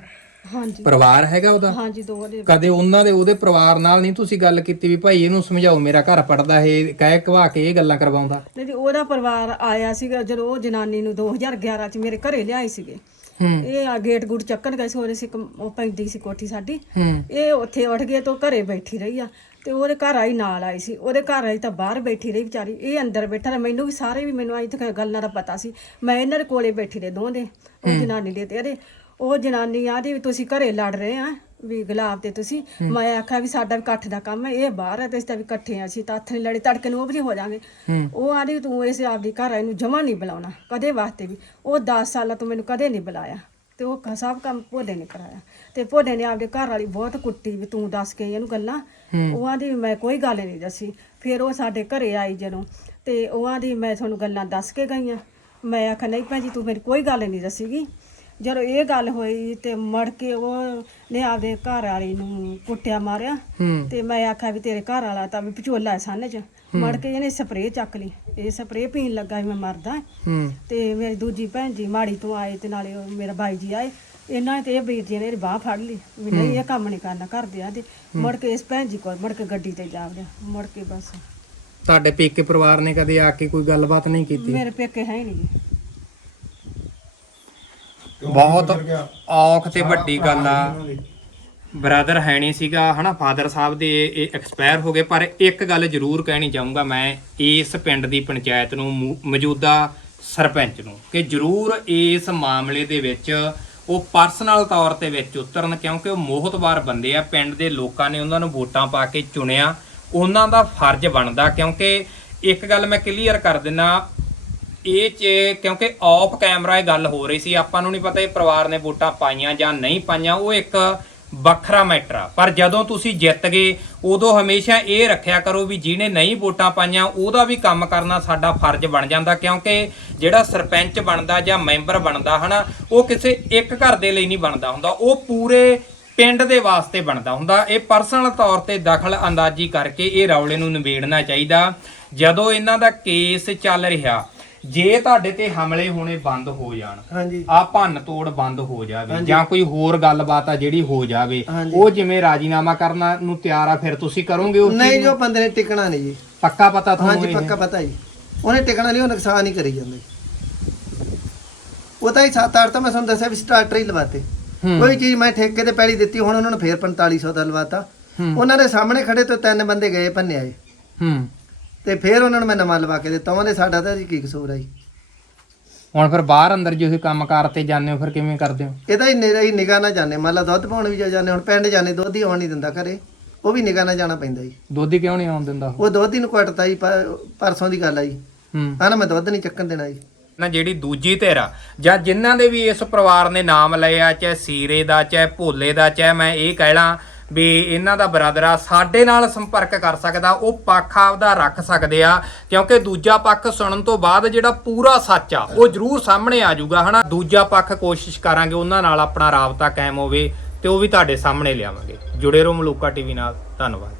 ਹਾਂਜੀ। ਪਰਿਵਾਰ ਹੈਗਾ ਉਹਦਾ? ਹਾਂਜੀ ਦੋ ਦੇ ਕਦੇ ਉਹਨਾਂ ਦੇ ਉਹਦੇ ਪਰਿਵਾਰ ਨਾਲ ਨਹੀਂ ਤੁਸੀਂ ਗੱਲ ਕੀਤੀ ਵੀ ਭਾਈ ਇਹਨੂੰ ਸਮਝਾਓ ਮੇਰਾ ਘਰ ਪੜਦਾ ਇਹ ਕਹਿ ਕਵਾ ਕੇ ਇਹ ਗੱਲਾਂ ਕਰਵਾਉਂਦਾ? ਨਹੀਂ ਤੇ ਉਹਦਾ ਪਰਿਵਾਰ ਆਇਆ ਸੀਗਾ ਜਦੋਂ ਉਹ ਜਨਾਨੀ ਨੂੰ 2011 ਚ ਮੇਰੇ ਘਰੇ ਲਿਆਏ ਸੀਗੇ। ਹੂੰ। ਇਹ ਆ ਗੇਟ ਗੁੱਟ ਚੱਕਣ ਗਏ ਸੀ ਉਹਦੇ ਸੀ ਉਹ ਪੈਂਦੀ ਸੀ ਕੋਠੀ ਸਾਡੀ। ਹੂੰ। ਇਹ ਉੱਥੇ ਉੱਠ ਗਏ ਤੋਂ ਘਰੇ ਬੈਠੀ ਰਹੀ ਆ। ਤੇ ਉਹਦੇ ਘਰ ਆਈ ਨਾਲ ਆਈ ਸੀ। ਉਹਦੇ ਘਰ ਆਈ ਤਾਂ ਬਾਹਰ ਬੈਠੀ ਰਹੀ ਵਿਚਾਰੀ। ਇਹ ਅੰਦਰ ਬੈਠਾ ਰਿਹਾ। ਮੈਨੂੰ ਵੀ ਸਾਰੇ ਵੀ ਮੈਨੂੰ ਆਈ ਤੱਕ ਗੱਲਾਂ ਦਾ ਪਤਾ ਸੀ। ਮੈਂ ਇਹਨਾਂ ਦੇ ਕੋਲੇ ਬੈਠੀ ਰਹੇ ਦੋਵੇਂ ਦੇ ਉਹ ਜਨਾਨੀ ਦੇ ਤੇਰੇ ਉਹ ਜਨਾਨੀ ਆਦੀ ਵੀ ਤੁਸੀਂ ਘਰੇ ਲੜ ਰਹੇ ਆ ਵੀ ਗੁਲਾਬ ਤੇ ਤੁਸੀਂ। ਮੈਂ ਆਖਿਆ ਵੀ ਸਾਡਾ ਵੀ ਇਕੱਠ ਦਾ ਕੰਮ ਹੈ ਇਹ ਬਾਹਰ ਹੈ ਤੇ ਅਸੀਂ ਤਾਂ ਵੀ ਇਕੱਠੇ ਆ ਅਸੀਂ ਤਾਂ ਹੱਥ ਨਹੀਂ ਲੜੇ ਤੜਕੇ ਨੂੰ ਉਹ ਵੀ ਹੋ ਜਾਾਂਗੇ ਉਹ ਆਦੀ ਤੂੰ ਇਸ ਆਪਦੀ ਘਰ ਆਈ ਨੂੰ ਜਮਾ ਨਹੀਂ ਬੁਲਾਉਣਾ ਕਦੇ ਵਾਸਤੇ ਵੀ। ਉਹ 10 ਸਾਲਾਂ ਤੋਂ ਮੈਨੂੰ ਕਦੇ ਨਹੀਂ ਬੁਲਾਇਆ ਤੇ ਉਹ ਸਭ ਕੰਮ ਭੋਲੇ ਨੇ ਕਰਾਇਆ। ਤੇ ਭੋਲੇ ਨੇ ਆਪਦੇ ਘਰ ਵਾਲੀ ਬਹੁਤ ਕੁੱਟੀ ਵੀ ਤੂੰ ਦੱਸ ਕੇ ਇਹਨੂੰ ਗੱਲਾਂ। ਉਹ ਆਂਦੀ ਵੀ ਮੈਂ ਕੋਈ ਗੱਲ ਨਹੀਂ ਦੱਸੀ। ਫਿਰ ਉਹ ਸਾਡੇ ਘਰੇ ਆਈ ਜਦੋਂ ਤੇ ਉਹ ਆਂਦੀ ਮੈਂ ਤੁਹਾਨੂੰ ਗੱਲਾਂ ਦੱਸ ਕੇ ਗਈਆਂ ਮੈਂ ਆਖਿਆ ਨਹੀਂ ਭੈਣ ਜੀ ਤੂੰ ਮੇਰੀ ਕੋਈ ਗੱਲ ਨਹੀਂ ਦੱਸੀਗੀ ਜਦੋਂ ਇਹ ਗੱਲ ਹੋਈ ਤੇ ਮੜ ਕੇ ਉਹ ਨੇ ਆਪਦੇ ਘਰ ਵਾਲੀ ਨੂੰ ਕੁੱਟਿਆ ਮਾਰਿਆ। ਹੂੰ। ਤੇ ਮੈਂ ਆਖਿਆ ਵੀ ਤੇਰੇ ਘਰ ਵਾਲਾ ਤਾਂ ਵੀ ਵਿਚੋਲਾ ਹੈ ਸੰਨ ਚ। ਮੜ ਕੇ ਇਹਨੇ ਸਪਰੇਅ ਚੱਕ ਲਈ। ਇਹ ਸਪਰੇਅ ਪੀਣ ਲੱਗਾ ਵੀ ਮੈਂ ਮਰਦਾ। ਹੂੰ। ਤੇ ਮੇਰੀ ਦੂਜੀ ਭੈਣ ਜੀ ਮਾੜੀ ਤੋਂ ਆਏ ਤੇ ਨਾਲੇ ਉਹ ਮੇਰਾ ਬਾਈ ਜੀ ਆਏ। ਇਹਨਾਂ ਨੇ ਤੇ ਇਹ ਵੀਰ ਜੀ ਨੇ ਬਾਹ ਫੜ ਲਈ ਵੀ ਨਹੀਂ ਇਹ ਕੰਮ ਨਹੀਂ ਕਰਨਾ ਕਰਦੇ ਆ ਤੇ ਮੁੜ ਕੇ ਇਸ ਭੈਣ ਜੀ ਕੋਲ ਮੁੜ ਕੇ ਗੱਡੀ ਤੇ ਜਾ ਵੜਿਆ। ਮੁੜ ਕੇ ਬਸ। ਤੁਹਾਡੇ ਪੇਕੇ ਪਰਿਵਾਰ ਨੇ ਕਦੇ ਆ ਕੇ ਕੋਈ ਗੱਲਬਾਤ ਨਹੀਂ ਕੀਤੀ? ਮੇਰੇ ਪੇਕੇ ਹੈ ਹੀ ਨਹੀਂ। ਜੀ ਬਹੁਤ ਔਖ ਤੇ ਵੱਡੀ ਗੱਲ ਆ। ਬ੍ਰਦਰ ਹੈ ਨਹੀਂ ਸੀਗਾ ਹਨਾ? ਫਾਦਰ ਸਾਹਿਬ ਦੇ ਇਹ ਐਕਸਪਾਇਰ ਹੋ ਗਏ ਪਰ ਇੱਕ ਗੱਲ ਜ਼ਰੂਰ ਕਹਿਣੀ ਚਾਹੂੰਗਾ ਮੈਂ ਇਸ ਪਿੰਡ ਦੀ ਪੰਚਾਇਤ ਨੂੰ ਮੌਜੂਦਾ ਸਰਪੰਚ ਨੂੰ ਕਿ ਜ਼ਰੂਰ ਇਸ ਮਾਮਲੇ ਦੇ ਵਿੱਚ ਉਹ ਪਰਸਨਲ ਤੌਰ ਤੇ ਵਿੱਚ ਉਤਰਨ ਕਿਉਂਕਿ ਉਹ ਮੋਹਤਵਾਰ ਬੰਦੇ ਆ। ਪਿੰਡ ਦੇ ਲੋਕਾਂ ਨੇ ਉਹਨਾਂ ਨੂੰ ਵੋਟਾਂ ਪਾ ਕੇ ਚੁਣਿਆ। ਉਹਨਾਂ ਦਾ ਫਰਜ਼ ਬਣਦਾ ਕਿਉਂਕਿ ਇੱਕ ਗੱਲ ਮੈਂ ਕਲੀਅਰ ਕਰ ਦਿੰਨਾ ਇਹ ਚ ਕਿਉਂਕਿ ਆਫ ਕੈਮਰਾ ਇਹ ਗੱਲ ਹੋ ਰਹੀ ਸੀ, ਆਪਾਂ ਨੂੰ ਨਹੀਂ ਪਤਾ ਇਹ ਪਰਿਵਾਰ ਨੇ ਵੋਟਾਂ ਪਾਈਆਂ ਜਾਂ ਨਹੀਂ ਪਾਈਆਂ, ਉਹ ਇੱਕ ਵੱਖਰਾ ਮੈਟਰ ਆ। ਪਰ ਜਦੋਂ ਤੁਸੀਂ ਜਿੱਤ ਗਏ, ਉਦੋਂ ਹਮੇਸ਼ਾ ਇਹ ਰੱਖਿਆ ਕਰੋ ਵੀ ਜਿਹਨੇ ਨਹੀਂ ਵੋਟਾਂ ਪਾਈਆਂ, ਉਹਦਾ ਵੀ ਕੰਮ ਕਰਨਾ ਸਾਡਾ ਫਰਜ਼ ਬਣ ਜਾਂਦਾ, ਕਿਉਂਕਿ ਜਿਹੜਾ ਸਰਪੰਚ ਬਣਦਾ ਜਾਂ ਮੈਂਬਰ ਬਣਦਾ, ਹਨਾ, ਉਹ ਕਿਸੇ ਇੱਕ ਘਰ ਦੇ ਲਈ ਨਹੀਂ ਬਣਦਾ ਹੁੰਦਾ, ਉਹ ਪੂਰੇ ਪਿੰਡ ਦੇ ਵਾਸਤੇ ਬਣਦਾ ਹੁੰਦਾ। ਇਹ ਪਰਸਨਲ ਤੌਰ ਤੇ ਦਖਲ ਅੰਦਾਜ਼ੀ ਕਰਕੇ ਇਹ ਰੌਲੇ ਨੂੰ ਨਿਬੇੜਨਾ ਚਾਹੀਦਾ। ਜਦੋਂ ਇਹਨਾਂ ਦਾ ਕੇਸ ਚੱਲ ਰਿਹਾ ਜੇ ਤੁਹਾਡੇ ਤੇ ਹਮਲੇ ਹੋਣੇ ਬੰਦ ਹੋ ਜਾਣ ਹਾਂਜੀ ਆ ਭੰਨ ਤੋੜ ਬੰਦ ਹੋ ਜਾਵੇ ਜਾਂ ਕੋਈ ਹੋਰ ਗੱਲਬਾਤ ਆ ਜਿਹੜੀ ਹੋ ਜਾਵੇ। ਉਹ ਜਿਵੇਂ ਰਾਜੀਨਾਮਾ ਕਰਨਾ ਨੂੰ ਤਿਆਰ ਆ ਫਿਰ ਤੁਸੀਂ ਕਰੋਗੇ ਉਸ ਨਹੀਂ ਜੋ? ਬੰਦੇ ਨੇ ਟਿਕਣਾ ਨਹੀਂ ਜੀ ਪੱਕਾ ਪਤਾ ਤੁਹਾਨੂੰ ਹਾਂਜੀ? ਪੱਕਾ ਪਤਾ ਜੀ ਉਹਨੇ ਟਿਕਣਾ ਨਹੀਂ ਉਹ ਨੁਕਸਾਨ ਹੀ ਕਰੀ ਜਾਂਦਾ ਉਹ ਤਾਂ ਹੀ 7-8 ਤਾਂ ਮੈਂ ਤੁਹਾਨੂੰ ਦੱਸਿਆ ਵੀ ਸਟਾਰਟਰ ਹੀ ਲਵਾਤੇ। ਕੋਈ ਚੀਜ਼ ਮੈਂ ਠੇਕੇ ਤੇ ਪੈਲੀ ਦਿੱਤੀ ਹੁਣ ਉਹਨਾਂ ਨੂੰ ਫੇਰ 4500 ਦਾ ਲਵਾਤਾ। ਉਹਨਾਂ ਦੇ ਸਾਹਮਣੇ ਖੜੇ ਤੋਂ ਤਿੰਨ ਬੰਦੇ ਗਏ ਭੰਨਿਆ ਜੀ ਹੂੰ ਤੇ ਫੇਰ ਉਹਨਾਂ ਨੂੰ ਮੈਂ ਨਵਾਂ ਲਵਾ ਕੇ ਦਿੱਤਾ। ਉਹਨੇ ਸਾਡਾ ਤਾਂ ਜੀ ਕੀ ਕਸੂਰ ਆ ਜੀ। ਹੁਣ ਫਿਰ ਬਾਹਰ ਅੰਦਰ ਜੇ ਤੁਸੀਂ ਕੰਮ ਕਾਰ ਤੇ ਜਾਂਦੇ ਹੋ ਫਿਰ ਕਿਵੇਂ ਕਰਦੇ ਹੋ? ਇਹਦਾ ਹੀ ਨਿਰਾ ਹੀ ਨਿਗਾਹ ਨਾ ਜਾਣੇ ਮੰਨ ਲਾ ਦੁੱਧ ਪਾਉਣ ਵੀ ਜਾ ਜਾਂਦੇ ਹੁਣ ਪਿੰਡ ਜਾਣੇ ਦੁੱਧ ਹੀ ਆਉਣ ਨਹੀਂ ਦਿੰਦਾ ਘਰੇ। ਉਹ ਵੀ ਨਿਗਾਹ ਨਾ ਜਾਣਾ ਪੈਂਦਾ ਜੀ। ਦੋਧੀ ਕਿਉਂ ਨਹੀਂ ਆਉਣ ਦਿੰਦਾ ਉਹ? ਉਹ ਦੁੱਧ ਹੀ ਨੂੰ ਕੱਟਤਾ ਜੀ ਪਰਸੋਂ ਦੀ ਗੱਲ ਆ ਜੀ। ਹੂੰ। ਨਾ ਮੈਂ ਦੁੱਧ ਨਹੀਂ ਚੱਕਣ ਦੇਣਾ ਜੀ। ਨਾ ਜਿਹੜੀ ਦੂਜੀ ਧਿਰ ਆ ਜਾਂ ਜਿਨ੍ਹਾਂ ਦੇ ਵੀ ਇਸ ਪਰਿਵਾਰ ਨੇ ਨਾਮ ਲਏ ਆ ਚਾਹੇ ਸੀਰੇ ਦਾ ਚਾਹੇ ਭੋਲੇ ਦਾ ਚਾਹੇ ਮੈਂ ਇਹ ਕਹਿ ਲਾਂ ਵੀ ਇਹਨਾਂ ਦਾ ਬਰਾਦਰ ਆ, ਸਾਡੇ ਨਾਲ ਸੰਪਰਕ ਕਰ ਸਕਦਾ, ਉਹ ਪੱਖ ਆਪਦਾ ਰੱਖ ਸਕਦੇ ਆ, ਕਿਉਂਕਿ ਦੂਜਾ ਪੱਖ ਸੁਣਨ ਤੋਂ ਬਾਅਦ ਜਿਹੜਾ ਪੂਰਾ ਸੱਚ ਆ, ਉਹ ਜ਼ਰੂਰ ਸਾਹਮਣੇ ਆ ਜਾਊਗਾ, ਹਨਾ? ਦੂਜਾ ਪੱਖ ਕੋਸ਼ਿਸ਼ ਕਰਾਂਗੇ ਉਹਨਾਂ ਨਾਲ ਆਪਣਾ ਰਾਬਤਾ ਕਾਇਮ ਹੋਵੇ ਤੇ ਉਹ ਵੀ ਤੁਹਾਡੇ ਸਾਹਮਣੇ ਲਿਆਵਾਂਗੇ। ਜੁੜੇ ਰਹੋ ਮਲੂਕਾ ਟੀਵੀ ਨਾਲ, ਧੰਨਵਾਦ।